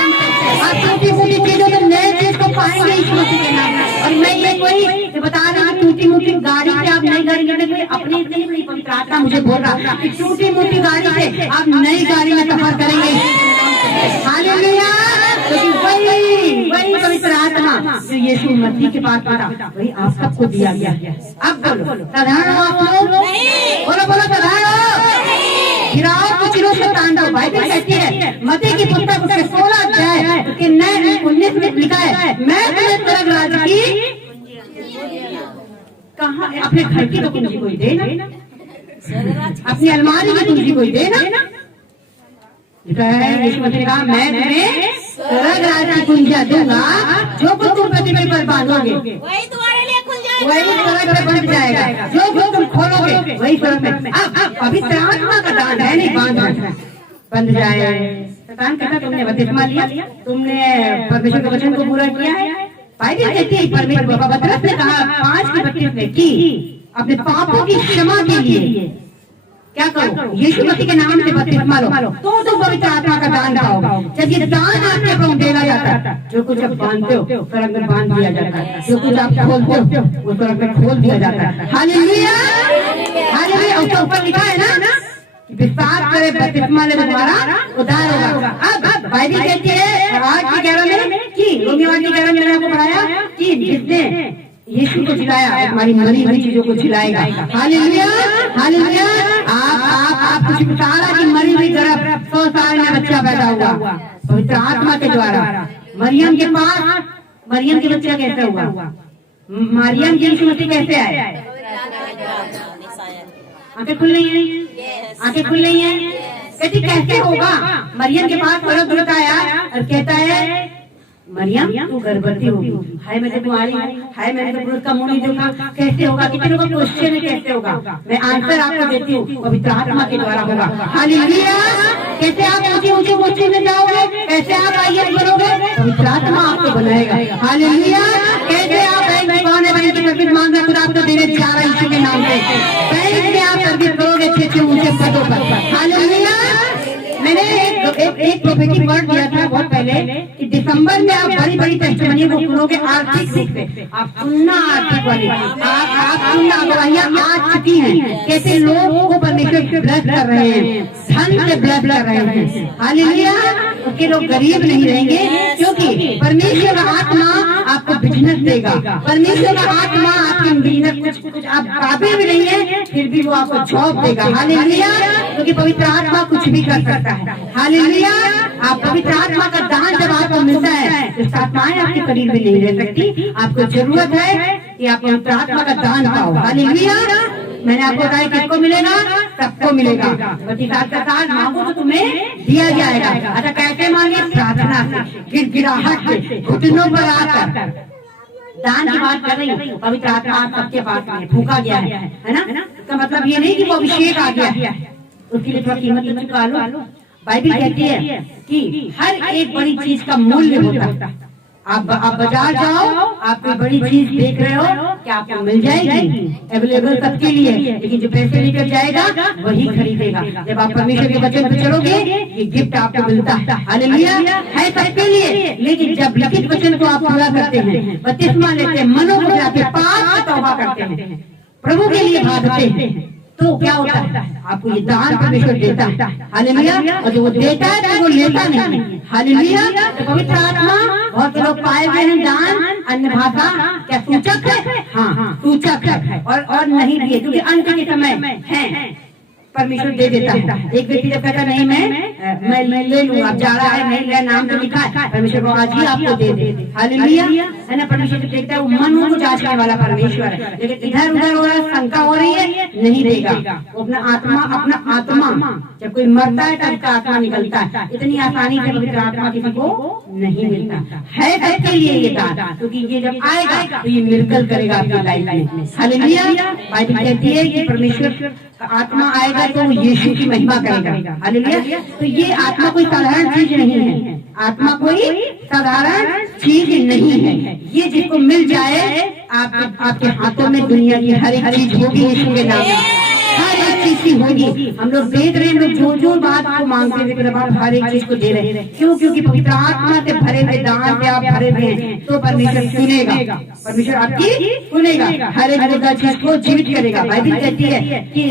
आप टूटी फूटी चीजों में नए चीज को पाएंगे यीशु मसीह के नाम में। और मैं ये कोई बता रही हूँ टूटी मूटी गाड़ी से आप नई गाड़ी में अपनी नहीं, पवित्र आत्मा मुझे बोल रहा कि टूटी मूटी गाड़ी से आप नई गाड़ी में सफर करेंगे। हालेलुया। क्योंकि वही पवित्र आत्मा जो यीशु मसीह के पास था वही आप सबको दिया गया है। अब बोलो साधारण आप लोग, बोलो साधारण गिराओ कुछ लोग से तांडव। बाइबल कहती है मत्ती की पुस्तक उसके 16 अध्याय उसके 19 में लिखा है, मैं तुम्हें स्वर्ग राज्य की कहाँ अपने घर की तो कुंजी कोई दे ना, अपनी अलमारी की कुंजी कोई दे ना। लिखा है यीशु मसीह ने कहा मैं तुम्हें स्वर्ग राज्य की कुंजियां दूंगा, जो कुछ तुम पृथ्वी पर बांधोगे वही तुम्हारे लिए खुल जाएगा, वही स्वर्ग में बंध जाएगा, जो कुछ तुम खोलोगे वही स्वर्ग में। अब पवित्र आत्मा का दान है, नहीं बंध जाए। शैतान कहता तुमने बपतिस्मा लिया, तुमने परमेश्वर के वचन को पूरा किया है। बाइबल कहती है परमेश्वर पतरस ने कहा 5 की 32 में कि अपने पापों की क्षमा के लिए क्या करो, यीशु मसीह के नाम से बपतिस्मा लो तो पवित्र आत्मा का दान पाओ। जब ये दान आपके ऊपर उंडेला जाता है, जो कुछ आप बांधते हो स्वर्ग में बांध दिया जाता है, जो कुछ आप खोलते हो वो स्वर्ग में खोल दिया जाता है। Hallelujah, hallelujah. उसके ऊपर लिखा है ना विश्वास करे बपतिस्मा ले तुम्हारा उद्धार होगा। अब बाइबल कहती है 8 की 11 में कि रोमियो 8 की 11 में मैंने आपको पढ़ाया कि जिसने यीशु को जिलाया हमारी मरी हुई चीजों को जिलाएगा। Hallelujah hallelujah. आप कुछ बता रहा कि मरी हुई गर्भ 100 साल में बच्चा पैदा हुआ पवित्र आत्मा के द्वारा। मरियम के पास मरियम के बच्चा कैसे हुआ? मरियम की यीशु मसीह कैसे आए? आंखें खुल रही हैं? आंखें खुल रही हैं? कहती कैसे होगा? मरियम के पास दूत आया और कहता है मरियम तू गर्भवती होगी। हाय मैं तो कुंवारी हूँ, हाय मैंने तो पुरुष का मुंह नहीं देखा, कैसे होगा? कितने का क्वेश्चन है कैसे होगा? मैं आंसर आपको देती हूँ, पवित्र आत्मा के द्वारा होगा। हालेलुया। कैसे आप ऊंचे ऊंचे क्वेश्चन में जाओगे? कैसे आप आईएएस बनोगे? पवित्र आत्मा आपको बनाएगा। हालेलुया। कैसे आप बैंक कौन है बैंक की सर्विस मांग रहे खुद आपको देने जा रहे यीशु के नाम से। बैंक में आप सर्विस करोगे अच्छे ऊंचे पदों पर। हालेलुया। मैंने एक प्रोफेटिक वर्ड दिया था बहुत पहले कि दिसंबर में आप बड़ी बड़ी टेस्टिमनी को सुनोगे आर्थिक रूप से। आप सुनना आर्थिक वाली, आप सुनना गवाहियां आ चुकी हैं कैसे लोगों को परमेश्वर ब्लेस कर रहे हैं, धन से ब्लेस कर रहे हैं। हालेलुया। उसके लोग गरीब नहीं रहेंगे क्योंकि परमेश्वर का आत्मा आपको बिजनेस देगा। परमेश्वर का आत्मा आपके बिजनेस कुछ आप काबिल भी नहीं है फिर भी वो आपको जॉब देगा। हालेलुया। क्योंकि पवित्र आत्मा कुछ भी कर सकता है। हालेलुया। आप पवित्र आत्मा का दान जब आपको मिलता है तो साताएं आपके करीब में नहीं रह सकती। आपको जरूरत है कि आप पवित्र आत्मा का दान पाओ। हालेलुया। मैंने आपको बताया किसको मिलेगा? सबको मिलेगा। का दान मांगो तो तुम्हें दिया जाएगा। अच्छा कैसे मांगे? प्रार्थना से, गिड़गिड़ाहट से, घुटनों पर आकर। दान की बात कर रही हूँ। पवित्र आत्मा सबके पास में फूका गया है ना? इसका मतलब ये नहीं कि वो अभिषेक आ गया है, उसके लिए थोड़ा कीमत चुका लो। बाइबल कहती है कि हर एक बड़ी चीज का मूल्य होता है। आप बाजार जाओ, आप कोई बड़ी चीज देख रहे हो कि आपको मिल जाएगी, अवेलेबल सबके लिए, लेकिन जो पैसे लेकर जाएगा वही खरीदेगा। जब आप परमेश्वर के वचन पे चलोगे ये गिफ्ट आपको मिलता है। हालेलुया। है सबके लिए, लेकिन जब लिखित वचन को आप पूरा करते हैं, बपतिस्मा लेते हैं, मनों को जाके पाप से तौबा करते हैं, प्रभु के लिए भागते हैं, तो क्या होता है? आपको ये दान परमेश्वर देता है। हालेलुया। और जो वो देता है तो वो लेता नहीं। हालेलुया। तो पवित्र आत्मा बहुत लोग पाए हुए हैं दान अन्य भाषा क्या सूचक है? हाँ सूचक है और नहीं दिए क्योंकि अंत के समय है परमेश्वर दे देता है। एक व्यक्ति जब कहता नहीं मैं ले लूँ, आप जा रहा है नहीं ले, नाम तो लिखा है, परमेश्वर को आज ही आपको दे दे। हालेलुया। है ना? परमेश्वर देखता है वो मन को जांचने वाला परमेश्वर है। लेकिन इधर उधर हो रहा है, शंका हो रही है, नहीं देगा। वो अपना आत्मा जब कोई मरता है तब का आत्मा निकलता है। इतनी आसानी से पवित्र आत्मा किसी को नहीं मिलता है। सबके लिए ये दान, क्योंकि ये जब आएगा तो ये मिरेकल करेगा आपकी लाइफ में। हालेलुया। बाइबल कहती है कि परमेश्वर आत्मा आएगा तो यीशु की महिमा करेगा। हालेलुया। तो ये आत्मा कोई साधारण चीज नहीं है। आत्मा कोई साधारण चीज नहीं है। ये जिसको मिल जाए आपके हाथों में दुनिया की हर एक चीज होगी यीशु के नाम में, हर एक चीज की होगी। हम लोग देख रहे हैं, लोग जो बात को मांगते हैं आप हर एक चीज को दे रहे हैं। क्यों? क्योंकि पवित्र आत्मा से भरे हुए दान से आप भरे हुए हैं तो परमेश्वर सुनेगा, परमेश्वर आपकी सुनेगा, हर एक मुद्दा चीज को जीवित करेगा। बाइबल कहती है कि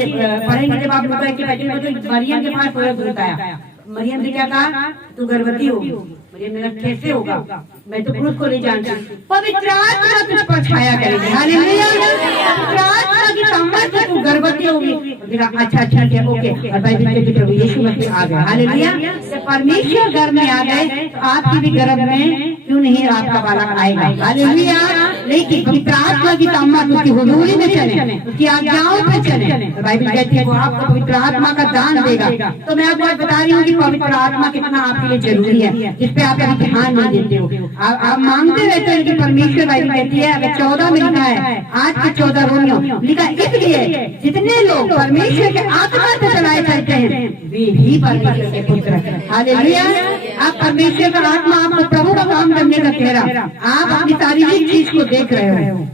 पढ़ेंगे जब आप लोग के मरियम के पास दूत आया, मरियम ने क्या कहा? तू गर्भवती होगी। मरियम ने कहा कैसे होगा? मैं तो पुरुष को नहीं जानती। पवित्र आत्मा तुझ पर छाया करेगी। हालेलुया। पवित्र आत्मा की सामर्थ से तू गर्भवती होगी। अच्छा ठीक है ओके। और बाइबल कहती है प्रभु यीशु मसीह आ गए। हालेलुया। जब परमेश्वर घर में आ गए तो आपकी भी गर्भ में क्यों नहीं आपका बालक आएगा? हालेलुया। लेकिन पवित्र आत्मा की सामर्थ उसकी हुजूरी में चले, उसकी आज्ञाओं पे चले। बाइबल कहती है वो आपको पवित्र आत्मा का दान देगा। तो मैं आपको बता रही हूँ कि पवित्र आत्मा कितना आपके लिए जरूरी है, जिसपे आप अभी ध्यान नहीं देते हो। आप मांगते रहते हैं कि परमेश्वर बाइबल कहती है अगर 14 में लिखा है, आज के 14 रोमियो लिखा, इसलिए जितने लोग परमेश्वर के आत्मा से चलाए चलते हैं वे भी परमेश्वर के पुत्र। हालेलुया। आप परमेश्वर का आत्मा आपको प्रभु का काम करने का कह रहा, आप अपनी शारीरिक चीज को देख रहे हो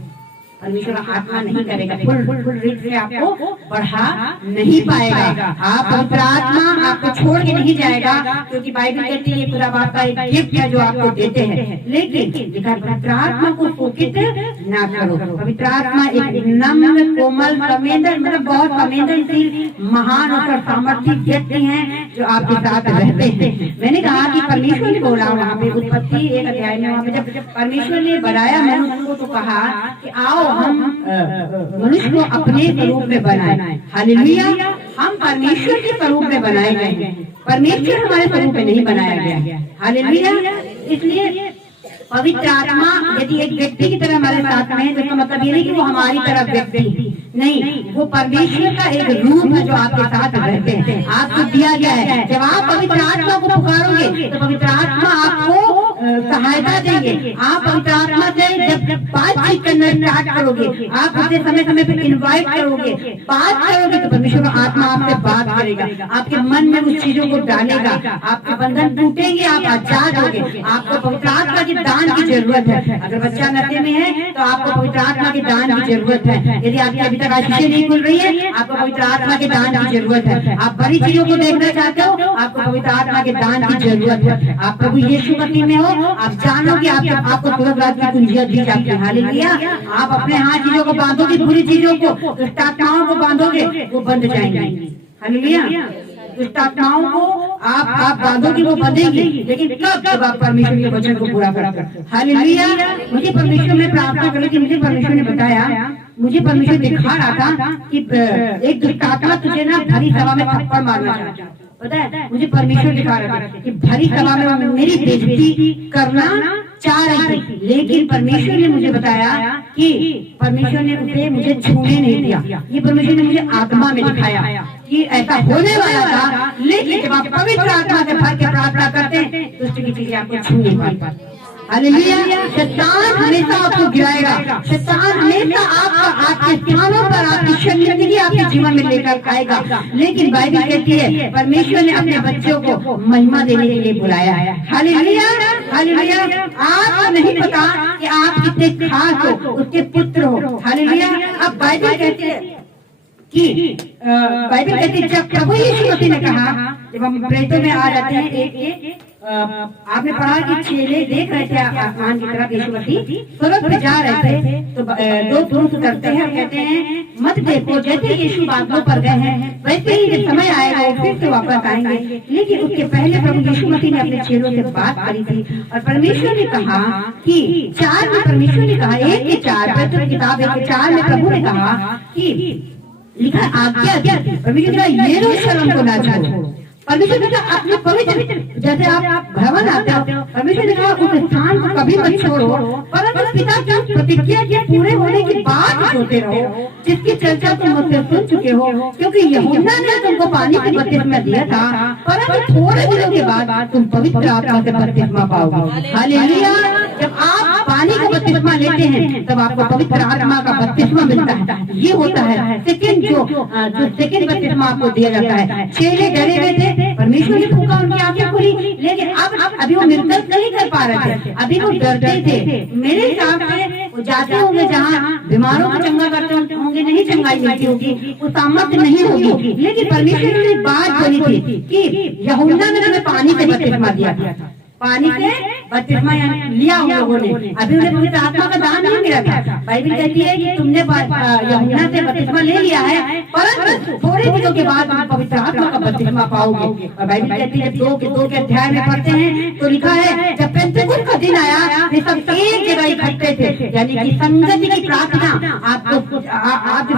परमेश्वर आत्मा नहीं करेगा, फुल रीच से आपको बढ़ा नहीं पाएगा। आप पवित्र आत्मा आपको छोड़ के नहीं जाएगा, क्योंकि बाइबल कहती है खुदा बाप का एक गिफ्ट है जो आपको देते हैं, लेकिन पवित्र आत्मा को शोकित ना करो। पवित्र आत्मा एक नम्र कोमल संवेदन मतलब बहुत संवेदनशील महान और सामर्थ्य व्यक्ति हैं जो आपके साथ रहते हैं। मैंने कहा कि परमेश्वर ने बोला वहाँ पे उत्पत्ति 1 अध्याय में, वहाँ पे जब परमेश्वर ने बनाया मनुष्य को तो कहा कि आओ हम मनुष्य को अपने स्वरूप में बनाए। हालेलुया। हम परमेश्वर के स्वरूप में बनाए गए हैं, परमेश्वर हमारे स्वरूप में नहीं बनाया गया। हालेलुया। इसलिए पवित्र आत्मा यदि एक व्यक्ति की तरह हमारे साथ में है तो इसका मतलब ये नहीं कि वो हमारी तरह व्यक्ति नहीं, वो परमेश्वर का एक रूप है जो आपके साथ रहते हैं, आपको दिया गया है। जब आप पवित्र आत्मा को पुकारोगे तो पवित्र आत्मा आपको सहायता देंगे। आप पवित्र आत्मा से जब बातचीत करना स्टार्ट करोगे, आप उसे समय समय पर इन्वाइट करोगे, बात करोगे तो परमेश्वर आत्मा आपसे बात करेगा, आपके मन में उस चीजों को डालेगा, आपके बंधन टूटेंगे, आप आजाद होगे। आपको पवित्र आत्मा के दान की जरूरत है। अगर बच्चा नशे में है तो आपको पवित्र आत्मा के दान की जरूरत है। यदि आपकी अभी तक आशीषें नहीं खुल रही है, आपको पवित्र आत्मा के दान की जरूरत है। आप बड़ी चीजों को देखना चाहते हो, आपको पवित्र आत्मा के दान की जरूरत है। आप प्रभु यीशु मसीह में हो, आप जानो कि आपको तुरंत रात की कुंजियां दी जाती है। हालेलुया। आप अपने हाथ चीजों को बांधोगे, बुरी चीजों को, दुष्ट आत्माओं को बांधोगे, वो बंध जाएंगी। हालेलुया। दुष्ट आत्माओं को आप बांधोगे, वो बंधेगी, लेकिन कब? जब आप परमेश्वर के वचन को पूरा करते। हालेलुया। मुझे परमेश्वर में प्रार्थना करो कि मुझे परमेश्वर ने बताया, मुझे परमेश्वर दिखा रहा था कि एक दुष्ट आत्मा तुझे ना भरी सभा में थप्पड़ मारना चाहता है। पता है, मुझे परमेश्वर दिखा रहा था कि भरी सभा में मेरी बेइज्जती करना चाह रही थी, लेकिन परमेश्वर ने मुझे बताया कि परमेश्वर ने उसे मुझे छूने नहीं दिया। ये परमेश्वर ने मुझे आत्मा में दिखाया कि ऐसा होने वाला था, लेकिन जब आप पवित्र आत्मा से भर के प्रार्थना करते हैं तो उसकी चीजें आपको छू नहीं पाती। हालेलुया। शैतान हमेशा आपको गिराएगा, शैतान हमेशा आपके स्थानों पर आपकी शर्मिंदगी आपके जीवन में लेकर आएगा, लेकिन बाइबल कहती है परमेश्वर ने अपने बच्चों को महिमा देने के लिए बुलाया है। हालेलुया। हालेलुया। आपको नहीं पता कि आप कितने खास हो, उसके पुत्र हो। हालेलुया। अब बाइबल कहती है कि बाइबल कहती है जब प्रभु यीशु मसीह ने कहा, जब हम प्रेतों में आ जाते हैं, आपने पढ़ा कि चेले देख रहे थे आसमान की तरफ, यीशु मसीह स्वर्ग पे जा रहे थे, तो दो पुरुष उतरते हैं और कहते हैं मत देखो, जैसे यीशु बादलों पर गए हैं वैसे ही जब समय आएगा वो फिर से वापस आएंगे। लेकिन उसके पहले प्रभु यीशु मसीह ने अपने चेलों से बात करी थी और परमेश्वर ने कहा कि 4 में परमेश्वर ने कहा, 1 के 4 पवित्र किताब 1 के 4 में प्रभु ने कहा कि लिखा आज्ञा, परमेश्वर ने कहा यरूशलेम को ना छोड़ो। परमेश्वर ने कहा अपने पवित्र, जैसे आप भवन आते हो, परमेश्वर ने कहा उस स्थान को कभी मत छोड़ो, परंतु पिता की प्रतिज्ञा के पूरे होने की बात होते रहो, जिसकी चर्चा तुम मुझसे सुन चुके हो, क्योंकि यूहन्ना ने तुमको पानी की बपतिस्मा दिया था, परंतु थोड़े दिनों के बाद तुम पवित्र आत्मा से बपतिस्मा पाओगे। हालेलुया। जब आप पानी का बपतिस्मा लेते हैं तब आपको पवित्र आत्मा का बपतिस्मा मिलता है। ये होता है सेकंड जो सेकंड बपतिस्मा आपको दिया जाता है। चेले डरे हुए थे, परमेश्वर ने फूंका, उनकी आंखें खुली, लेकिन अब अभी वो मिर्कल नहीं कर पा रहे थे, अभी वो डरते थे। मेरे हिसाब से वो जाते होंगे जहाँ बीमारों को चंगा करते होंगे, नहीं चंगाई मिलती होगी, वो सामर्थ्य नहीं होगी, लेकिन परमेश्वर ने बात बोली थी कि यूहन्ना ने तुम्हें पानी से बपतिस्मा दिया था, पानी से बपतिस्मा लिया उन लोगों ने, अभी उन्हें पवित्र आत्मा का दान नहीं मिला था। बाइबल कहती है कि तुमने यूहन्ना से बपतिस्मा ले लिया है, परंतु थोड़े दिनों के बाद तुम पवित्र आत्मा का बपतिस्मा पाओगे। और बाइबल कहती है 2 के अध्याय में पढ़ते हैं तो लिखा है जब पेंटेकोस्ट का दिन आया वे सब एक जगह इकट्ठे थे, यानी कि संगति की प्रार्थना, आपको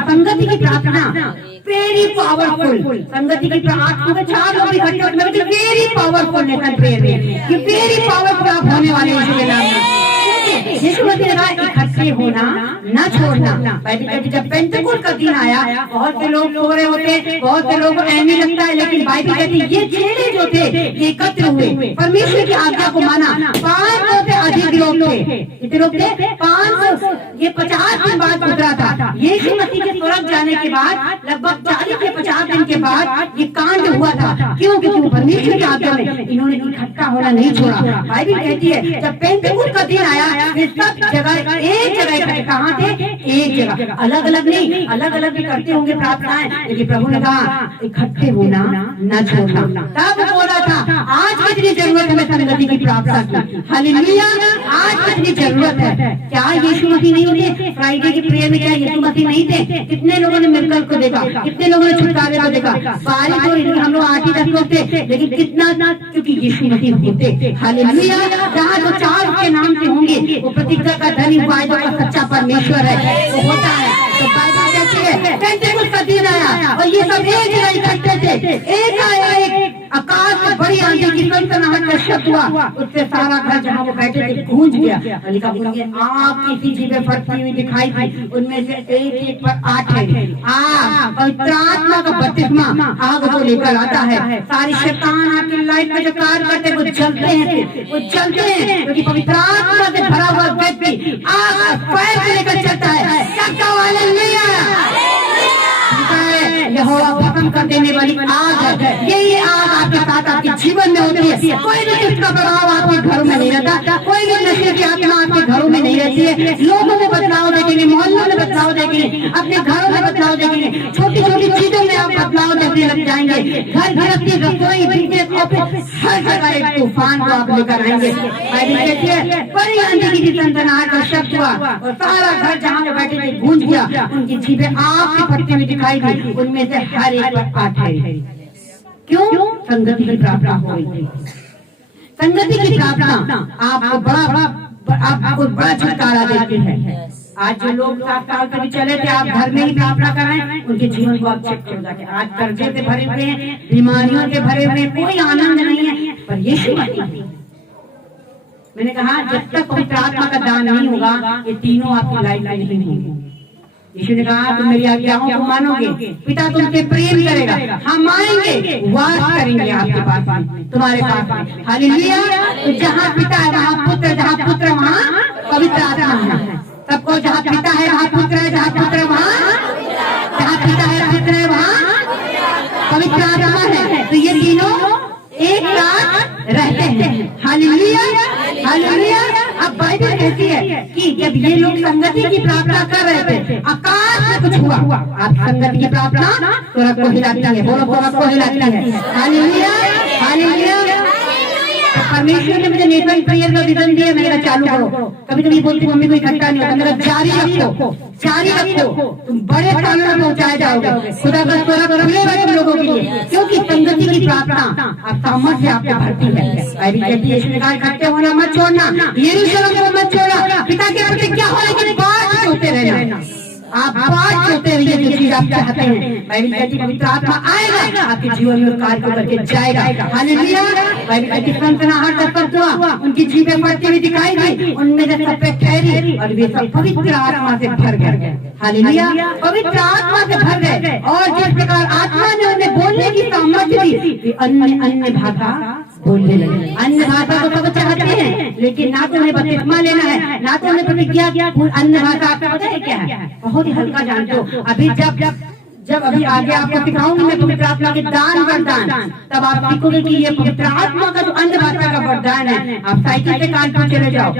संगति की प्रार्थना वेरी पावरफुल, संगति की प्रार्थना 4 लोग इकट्ठे होते, very powerful nation prayer, very powerful आप होने वाले यीशु के नाम में। यीशु मसीह ने कहा इकट्ठे होना न छोड़ना। बाइबल कहती जब पेंटेकोस्ट का दिन आया बहुत से लोग सो रहे होते, बहुत से लोगों को ऐसे लगता है, लेकिन बाइबल कहती ये चेले जो थे ये एकत्र हुए, परमेश्वर की आज्ञा को माना। 500 से अधिक लोग थे, कितने लोग थे? 500। ये 50 दिन बाद उतरा था, यीशु मसीह के स्वर्ग जाने के बाद लगभग 40 से 50 दिन के बाद ये कांड हुआ था। क्यों? क्योंकि परमेश्वर के आज्ञा में इन्होंने इकट्ठा होना नहीं छोड़ा। बाइबल कहती है जब पेंटेकोस्ट का दिन आया सब जगह एक जगह इकट्ठे। कहाँ थे? एक जगह, अलग अलग नहीं। अलग अलग भी करते होंगे प्रार्थनाएं, लेकिन प्रभु ने कहा इकट्ठे होना न छोड़ना। तब बोला था आज कितनी जरूरत है संगति की प्रार्थना की। हालेलुया, आज कितनी जरूरत है। क्या यीशु मसीह नहीं होते? फ्राइडे की प्रेयर में क्या यीशु मसीह नहीं थे? कितने लोगों ने मिरेकल को देखा, कितने लोगों ने छुटकारे को देखा। बारिश हो रही, हम लोग 8-10 लोग थे, लेकिन कितना ना, क्योंकि यीशु मसीह होते। हालेलुया, जहाँ जो 4 के नाम से होंगे वो प्रतिज्ञा का धनी वायदों का सच्चा परमेश्वर है, वो होता है। तो बाइबल कहती है पेंटेकोस्ट का दिन आया और ये सब एक जगह इकट्ठे थे। एक आकाश में बड़ी आंधी की सनसनाहट का शब्द हुआ, उससे सारा घर जहाँ वो बैठे थे गूंज गया। लिखा उनके आग की सी चीजें फटती हुई दिखाई थी, उनमें से एक पर 8 आग, पवित्र आत्मा का बपतिस्मा आग को लेकर आता है। सारी शैतान आपकी लाइफ में जो कार्य करते वो जलते हैं, वो जलते हैं, क्योंकि पवित्र आत्मा से भरा हुआ व्यक्ति आग फायर को लेकर चलता है। यहोवा खत्म कर देने वाली आग है। यही आग आपके साथ आपके जीवन में होती है। कोई भी इसका प्रभाव आपके घरों में नहीं रहता, कोई भी नशे की आत्मा आपके घरों में नहीं रहती है। लोगों में बदलाव देखेंगे, मोहल्लों में बदलाव देखेंगे, अपने घरों में बदलाव देखेंगे, छोटी छोटी चीजों में आप बदलाव देखने लग जाएंगे। घर गृहस्थी, रसोई, बिजनेस, ऑफिस, हर जगह एक तूफान को आप लेकर आएंगे। बड़ी आंधी की सनसनाहट का शब्द हुआ और सारा घर जहाँ पे बैठे थे गूंज गया। उनकी जीभें आग की फटती हुई दिखाई दी, उनमें से हर एक पर 8 है। क्यों? संगति की प्रार्थना हो रही थी। संगति की प्रार्थना आपको बड़ा छुटकारा देती है। आज जो लोग 7 साल से भी चले थे, आप घर में ही प्रार्थना कर रहे हैं, उनके जीवन को आप चेक हो जाते। आज कर्जे से भरे हुए हैं, बीमारियों से भरे हुए हैं, कोई आनंद नहीं है। पर यीशु मसीह, मैंने कहा जब तक पवित्र आत्मा का दान नहीं होगा ये तीनों आपकी लाइफ में नहीं होंगे। यीशु ने कहा तुम मेरी आज्ञाओं को मानोगे, पिता तुमसे प्रेम करेगा, हम आएंगे, वास करेंगे आपके पास, तुम्हारे पास। हालेलुया। तो जहाँ पिता है वहाँ पुत्र, जहाँ पुत्र वहाँ पवित्र आत्मा है। सबको जहाँ पिता है वहाँ पुत्र है, जहाँ पुत्र है वहाँ, जहाँ पिता है पुत्र है वहाँ पवित्र आत्मा है। तो ये तीनों एक साथ रहते हैं। Hallelujah, hallelujah. अब बाइबल कहती है कि जब ये लोग संगति की प्रार्थना कर रहे थे, आकाश में कुछ हुआ। आप संगति की प्रार्थना स्वर्ग को हिलाती है, बोलो स्वर्ग को हिलाती है। Hallelujah, hallelujah. परमेश्वर ने मुझे नेटवर्क प्रेयर का विजन दिया, मैंने चालू करो। कभी कभी बोलती मम्मी को इकट्ठा नहीं होता, मेरा जारी रखो, जारी रखो, तुम बड़े स्थान में पहुंचाए जाओगे। खुदा का स्वर्ग खुलेगा तुम लोगों के लिए, क्योंकि संगति की प्रार्थना आप सामर्थ्य आपके भरती है। बाइबल कहती है इसमें कहा इकट्ठे होना मत छोड़ना, यरूशलेम को मत छोड़ना, पिता के प्रतिज्ञा हो लेकिन बात होते रहना। आप बात करते रहिए जो चीज आप चाहते हैं। बाइबल कहती है पवित्र आत्मा आएगा, आपके जीवन में कार्य को करके जाएगा। हालेलुया। बाइबल कहती है सनसनाहट का शब्द हुआ, उनकी जीभें फटती हुई दिखाई दी, उनमें से सफेद ठहरी और वे सब पवित्र आत्मा से भर गए। हालेलुया। पवित्र आत्मा से भर गए और जिस प्रकार आत्मा ने उन्हें बोलने की सामर्थ्य दी, वे अन्य भाषा बोलने लगे। अन्य भाषा को सब चाहते हैं, लेकिन ना तो उन्हें बपतिस्मा लेना है, ना तो उन्हें प्रतिज्ञा किया। अन्य भाषा आपको पता है क्या है? बहुत ही हल्का जानते हो। अभी जब अभी आगे आपको सिखाऊंगी मैं पवित्र आत्मा के दान वरदान, तब आप सीखोगे कि ये पवित्र आत्मा का जो अन्य भाषा का वरदान है। आप साइकिल से कार पर चले जाओ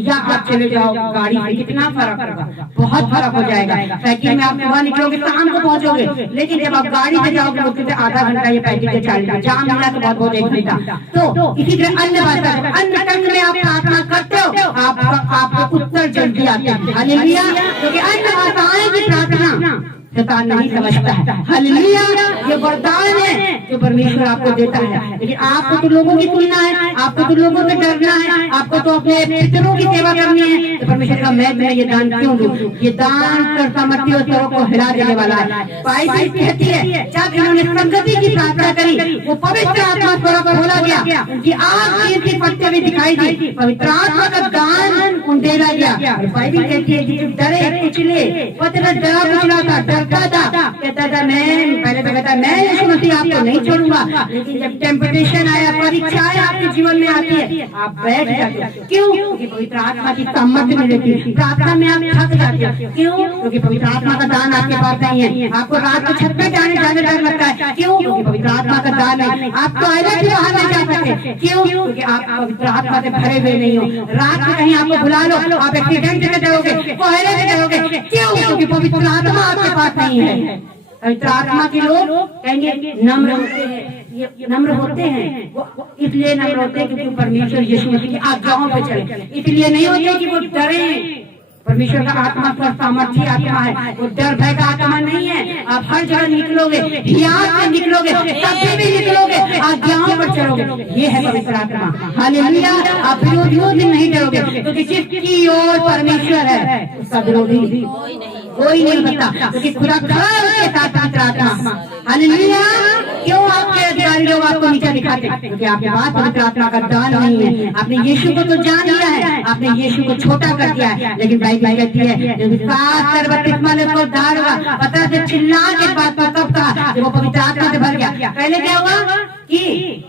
या आप चले जाओ गाड़ी से, कितना फर्क होगा? बहुत फर्क हो जाएगा। साइकिल में आप सुबह निकलोगे शाम को पहुंचोगे, लेकिन जब आप गाड़ी से जाओगे मुश्किल से आधा घंटा ये पैदल से चल जाम मिला तो बहुत एक घंटा। तो इसी तरह अन्य भाषा, अन्य टंग में आप प्रार्थना करते हो, आपको उत्तर जल्दी आते हैं। हालेलुया। क्योंकि अन्य भाषाएं की प्रार्थना शैतान नहीं समझता है। हालेलुया। ये वरदान है जो परमेश्वर आपको देता है, लेकिन आपको तो लोगों की सुनना है, आपको तो लोगों से डरना है, आपको तो अपने पितरों की सेवा करनी है। तो परमेश्वर का मैं ये दान क्यों दूं? ये दान कर सामर्थ्य और स्वरों को हिला देने वाला है। बाइबल कहती है जब इन्होंने संगति की प्रार्थना करी, वो पवित्र आत्मा स्वरों को खोला गया, उनकी आग की फटते हुए दिखाई दी। पवित्र आत्मा का दान उंडेला गया। और बाइबल कहती है कि जो डरे कुचले, पतरस डरा कुचला था, डरता था, कहता था मैं पहले तो कहता मैं यीशु मसीह आपको नहीं छोड़ूंगा, लेकिन जब टेम्पटेशन आया, परीक्षाएं आपके जीवन में आती है, आप बैठ जाते हो। क्यों? क्योंकि पवित्र आत्मा की सामर्थ्य नहीं रहती, प्रार्थना में आप थक जाते हो। क्यों? क्योंकि पवित्र आत्मा का दान आपके पास नहीं है। आपको रात को छत पे जाने डर लगता है। क्यों? क्योंकि पवित्र आत्मा का दान नहीं। आप टॉयलेट भी बाहर नहीं जा सकते। क्यों? क्योंकि आप पवित्र आत्मा से भरे हुए नहीं हो। रात में कहीं आपको बुला लो, आप एक्सीडेंट में जाओगे, कोहरे में जाओगे। क्यों? क्योंकि पवित्र आत्मा आपके पास नहीं है। पवित्र आत्मा के लोग कहेंगे नम्र होते हैं, ये नम्र होते हैं, वो इसलिए नम्र होते हैं क्योंकि परमेश्वर यीशु मसीह की आज्ञाओं पे चले। इसलिए नहीं होते कि वो डरे। परमेश्वर का आत्मा का सामर्थ्य आत्मा है, वो डर भय का आत्मा नहीं है। आप हर जगह निकलोगे, हियार से निकलोगे, कभी भी निकलोगे, आज्ञाओं पर चलोगे। ये है पवित्र आत्मा। हालेलुया। आप विरोधियों से नहीं डरोगे, क्योंकि जिसकी ओर परमेश्वर है उसका विरोधी कोई नहीं होता, क्योंकि खुदा खड़ा उसके साथ पवित्र आत्मा। हालेलुया। क्यों आपके अधिकारी लोग आपको नीचा दिखाते? क्योंकि आपके पास पवित्र आत्मा का दान नहीं है। आपने यीशु को तो जान लिया है, आपने यीशु को छोटा कर दिया है, लेकिन बाइबल कहती है उसको उद्धार हुआ। पता से चिल्ला के बात पर कब कहा जब वो पवित्र आत्मा से भर गया। पहले क्या हुआ कि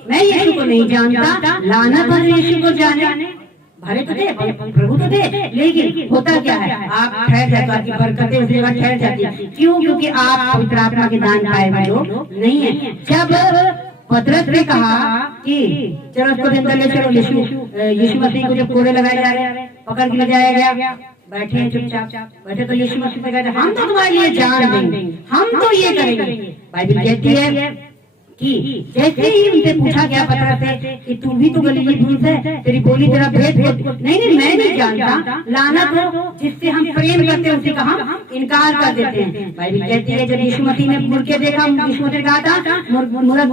मैं यीशु को नहीं जानता, लानत हो यीशु को जाने। भरे तो थे, प्रभु तो थे, लेकिन होता क्या है, आप ठहर जाते, आपकी बरकतें उस जगह ठहर जाती है। क्यों? क्योंकि आप पवित्र आत्मा के दान पाए हुए लोग नहीं है। जब पतरस ने कहा कि चलो उसको अंदर ले चलो, यीशु मसीह को जब कोड़े लगाए जा रहे, पकड़ के ले जाया गया, बैठे हैं चुपचाप बैठे, तो यीशु मसीह कहते हैं हम तो तुम्हारे लिए जान देंगे, हम तो ये करेंगे। बाइबल कहती है कि जैसे ही उनसे पूछा गया पतरस से कि तू भी तो गलीली भूत है, तेरी बोली तेरा भेद नहीं मैं नहीं जानता, लानत हो जिससे हम प्रेम करते हैं उसी का हम इनकार कर देते हैं। बाइबल कहती है जब यीशु मसीह ने मुड़ के देखा, यीशु मसीह ने कहा था मुर्गा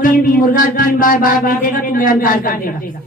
3 बार बांग देगा तो मेरा इनकार कर देगा।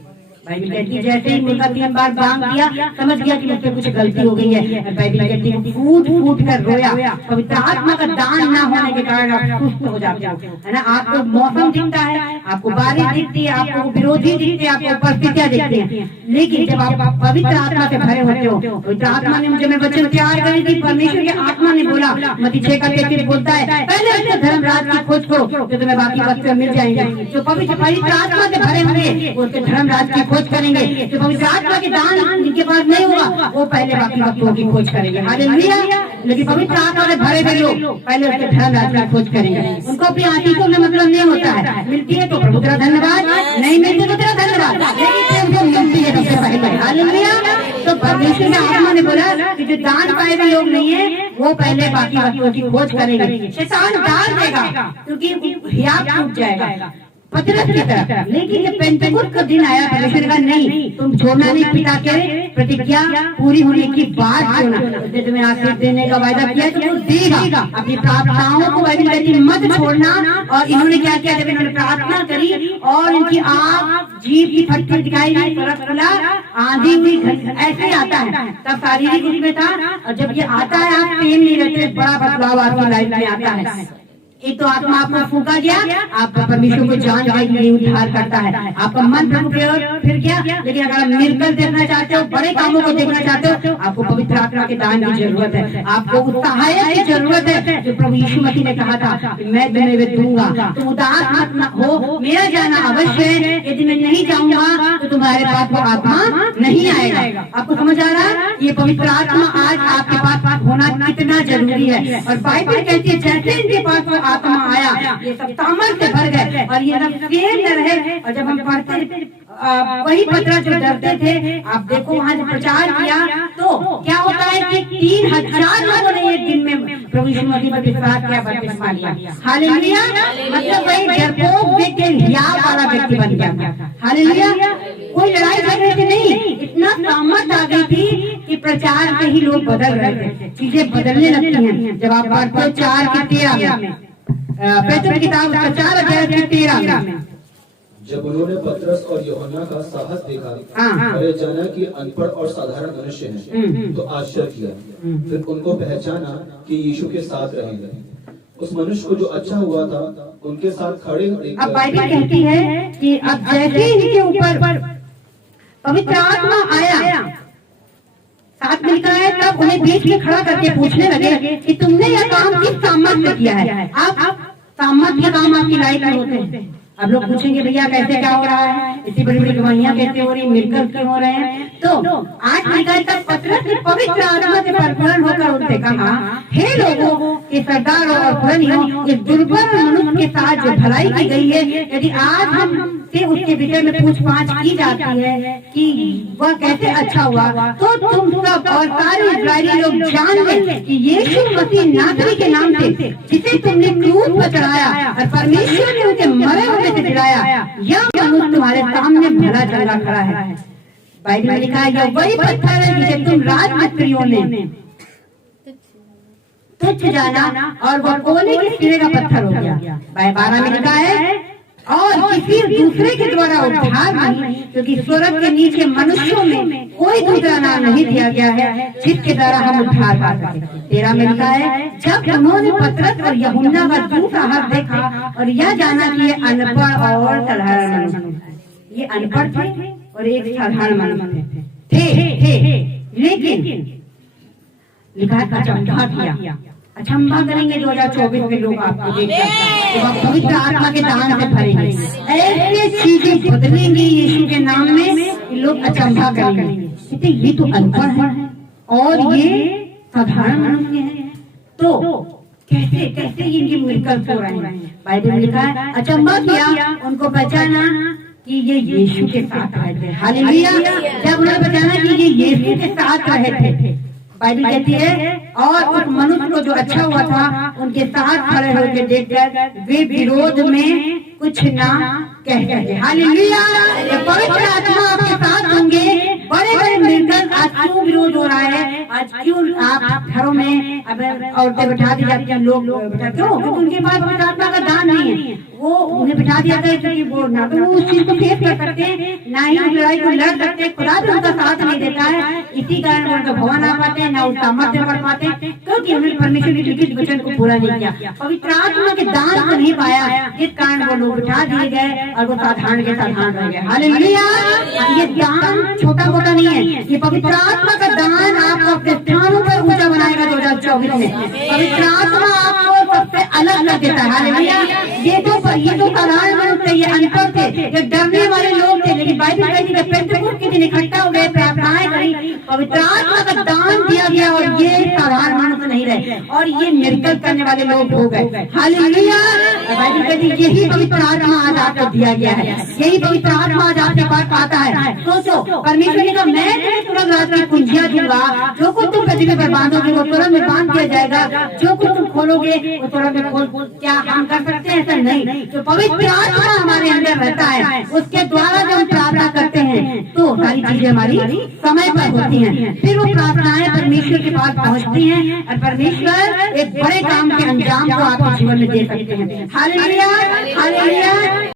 बाइबल कहती है जैसे ही मुर्गा 3 बार बांग दिया, समझ गया कि मुझसे कुछ गलती हो गई है। बाइबल कहती है फूट फूट कर रोया। पवित्र आत्मा का दान न होने के कारण आप सुस्त हो जाते हो, है ना। आपको मौसम दिखता है, आपको बारिश दिखती है, आपको विरोधी दिखते हैं, आपको परिस्थितियां दिखती हैं, लेकिन जब आप पवित्र आत्मा से भरे होते हो, पवित्र आत्मा ने मुझे वचन तैयार करी थी, परमेश्वर की आत्मा ने बोला, मत्ती 6:33 बोलता है पहले उसके धर्म राज की खोज करो तो तुम्हें बाकी वस्तुएं मिल जाएंगी। जो पवित्र आत्मा से भरे होंगे वो उसके धर्म राज की खोज करेंगे। जो पवित्र आत्मा के दान जिनके पास नहीं होगा वो पहले बाकी वस्तुओं की खोज करेंगे। हालेलुया। लेकिन पवित्र आत्मा से भरे हुए लोग पहले उसके धर्म राज की खोज करेंगे। उनको अपनी आशीषों में मतलब नहीं होता है, मिलती है तो प्रभु तेरा धन्यवाद, नहीं मिलती तो तेरा धन्यवाद, मिलती है सबसे पहले। हालेलुया। तो परमेश्वर के आत्मा ने बोला कि जो दान पाए हुए लोग नहीं है वो पहले बाकी वस्तुओं की खोज करेंगे। शैतान डाल देगा क्योंकि हियाब टूट जाएगा पतरस की तरफ। लेकिन जब पेंटेकोस्ट का दिन आया, परमेश्वर का नहीं तुम छोड़ना नहीं, पिता के प्रतिज्ञा पूरी होने की बात छोड़ना, उसने तुम्हें आशीष देने का वायदा किया तो वो देगा। अपनी प्रार्थनाओं को बाइबल कहती है मत छोड़ना। और इन्होंने क्या किया, जब इन्होंने प्रार्थना करी और इनकी आँख जीभ की फटफट दिखाई दी, फरक खुला, आंधी हुई, ऐसे आता है तब शारीरिक रूप में था। और जब ये आता है आप पेन नहीं रहते, बड़ा बदलाव आपकी लाइफ में आता है। एक तो आत्मा आपको फूका गया, आप परमेश्वर को जान के उद्धार करता है, आपका मन प्रभु की ओर फिर गया। लेकिन अगर आप मिलकर देखना चाहते हो, बड़े कामों को देखना चाहते हो, आपको पवित्र आत्मा के दान की जरूरत है, आपको उस सहायक की जरूरत है जो प्रभु यीशु मसीह ने कहा था मैं तुम्हें वे दूंगा। तुम उदास मत हो, मेरा जाना अवश्य है, यदि मैं नहीं जाऊंगा तो तुम्हारे पास वो आत्मा नहीं आएगा। आपको समझ आ रहा है? ये पवित्र आत्मा आज आपके पास होना कितना जरूरी है। और बाइबल कहती है जैसे इनके पास आत्मा आया ये सब तामर से भर गए और ये सब सेम रहे। और जब हम पढ़ते वही पतरस जो डरते थे, आप देखो वहाँ जब प्रचार किया तो क्या होता है कि 3000 लोगों ने एक दिन में प्रभु यीशु मसीह पर विश्वास किया, बपतिस्मा लिया। हालेलुया। मतलब वही डरपोक व्यक्ति हियाव वाला व्यक्ति बन गया। हालेलुया। कोई लड़ाई झगड़े से नहीं, इतना सामर्थ आ गई थी कि प्रचार से ही लोग बदल रहे थे, चीजें बदलने लगती हैं। जब आप पढ़ते हो 4:13 में, पेतुल किताब 4:13 में, जब उन्होंने पतरस और यूहन्ना का साहस देखा और जाना कि अनपढ़ और साधारण मनुष्य हैं, तो आश्चर्य किया। फिर उनको पहचाना कि यीशु के साथ रहेंगे। उस मनुष्य को जो अच्छा हुआ था उनके साथ खड़े। अब बाइबल कहती है कि अब जैसे इनके ऊपर पवित्र आत्मा आया उन्हें बीच में खड़ा करके पूछने लगे कि तुमने यह काम किस सामर्थ्य से किया है। आप सामर्थ्य काम आपकी लाइफ में होते हैं। अब लोग पूछेंगे भैया कैसे क्या हो रहा है, इतनी बड़ी बड़ी गवाहियां कैसे हो रही, मिलकर क्यों हो रहे हैं। तो आज निकल तक पत्रस ने पवित्र आत्मा से परिपूर्ण होकर उनसे कहा, हे लोगों के सरदारों और पुरनियों, इस दुर्बल मनुष्य के साथ जो भलाई की गई है, यदि आज हम से उसके विषय में पूछताछ की जाती है कि वह कैसे अच्छा हुआ, तो तुम सब और सारे इस्राएली लोग जान लें कि यीशु मसीह नासरी के नाम से, जिसे तुमने क्रूस पर चढ़ाया और परमेश्वर ने उसे मरे हुए से जिलाया, यह मनुष्य तुम्हारे सामने भला चंगा खड़ा है। बाइबल में लिखा है, यह वही पत्थर है जिसे तुम राजमिस्त्रियों ने तुच्छ जाना और वह कोने के सिरे का पत्थर हो गया। 12 में लिखा है, और किसी दूसरे के द्वारा उद्धार नहीं, क्योंकि स्वर्ग के नीचे मनुष्यों में कोई दूसरा नाम नहीं दिया गया है जिसके द्वारा हम उद्धार पा सके। 13 में लिखा है, जब उन्होंने पतरस और यूहन्ना का दूसरा हाथ देखा और यह जाना कि ये अनपढ़ और साधारण मनुष्य, ये अनपढ़ थे और एक साधारण मनुष्य थे, लेकिन लिखा है अचंभा किया। अचंभा करेंगे 2024 में लोग आपको देखकर, तो आप पवित्र आत्मा के दान से भरेंगे। ऐसे चीजें बदलेंगी यीशु के नाम में, लोग अचंभा करेंगे। ये तो अनपढ़ है और ये साधारण मनुष्य है, तो कैसे कैसे इनकी मिलकत हो रही है। बाइबल में लिखा है, अचंभा किया, उनको पहचाना कि ये यीशु के साथ रहे थे। हालेलुया। जब उन्हें पहचाना कि ये यीशु के साथ रहे थे, बाइबल कहती है, और उस मनुष्य को जो अच्छा हुआ था उनके साथ खड़े होकर देखकर वे विरोध में कुछ ना कह सके। हालेलुया। पवित्र आत्मा आपके साथ होंगे। बड़े बड़े मिलकर आज क्यों विरोध हो रहा है, आज क्यों आप घरों में अब औरतें बैठा दी जाती हैं, लोग क्यों, क्योंकि उनके पास पवित्र आत्मा का दान नहीं है। वो उन्हें बिठा दिया जाता है क्योंकि वो ना तो उस चीज को फेस कर सकते, ना ही उस लड़ाई को लड़ सकते, खुदा भी उनका साथ नहीं देता है। इसी कारण वो उनका भवन आ पाते हैं, ना उस सामर्थ्य बढ़ पाते, क्योंकि उन्होंने परमेश्वर की लिखित वचन को पूरा नहीं किया, पवित्र आत्मा के दान को नहीं पाया, जिस कारण वो लोग बिठा दिए गए और वो साधारण के साधारण रह गए। हालेलुया। ये दान छोटा मोटा नहीं है, ये पवित्र आत्मा का दान आपको अपने स्थानों पर ऊंचा बनाएगा 2024 में। पवित्र आत्मा आपको सबसे अलग कर देता है। हालेलुया। ये तो साधारण मनुष्य थे, ये अनपढ़ थे, ये डरने वाले लोग थे, लेकिन बाइबल कहती है पेंटेकोस्ट के दिन इकट्ठा हो गए, प्रार्थनाएं करी, पवित्र आत्मा का दान दिया गया और ये साधारण मनुष्य नहीं रहे और ये मिलकत करने वाले लोग हो गए। हालेलुया। बाइबल कहती है यही पवित्र आत्मा आज आपको दिया गया है, यही पवित्र आत्मा आज आपके पास आता है। सोचो, परमेश्वर ने कहा मैं तुम्हें तुरंत रात की कुंजियां दूंगा, जो कुछ तुम पृथ्वी पर बांधोगे वो तुरंत में बांध दिया जाएगा, जो कुछ तुम खोलोगे वो तुरंत में खोल। क्या हम कर सकते हैं? ऐसा नहीं। तो पवित्र आत्मा हमारे अंदर रहता है, उसके द्वारा जब हम प्रार्थना करते हैं तो सारी चीजें हमारी समय पर होती हैं, फिर वो प्रार्थनाएं परमेश्वर के पास पहुंचती हैं और परमेश्वर एक बड़े काम के अंजाम को आपके जीवन में दे सकते हैं। हालेलुया। हालेलुया।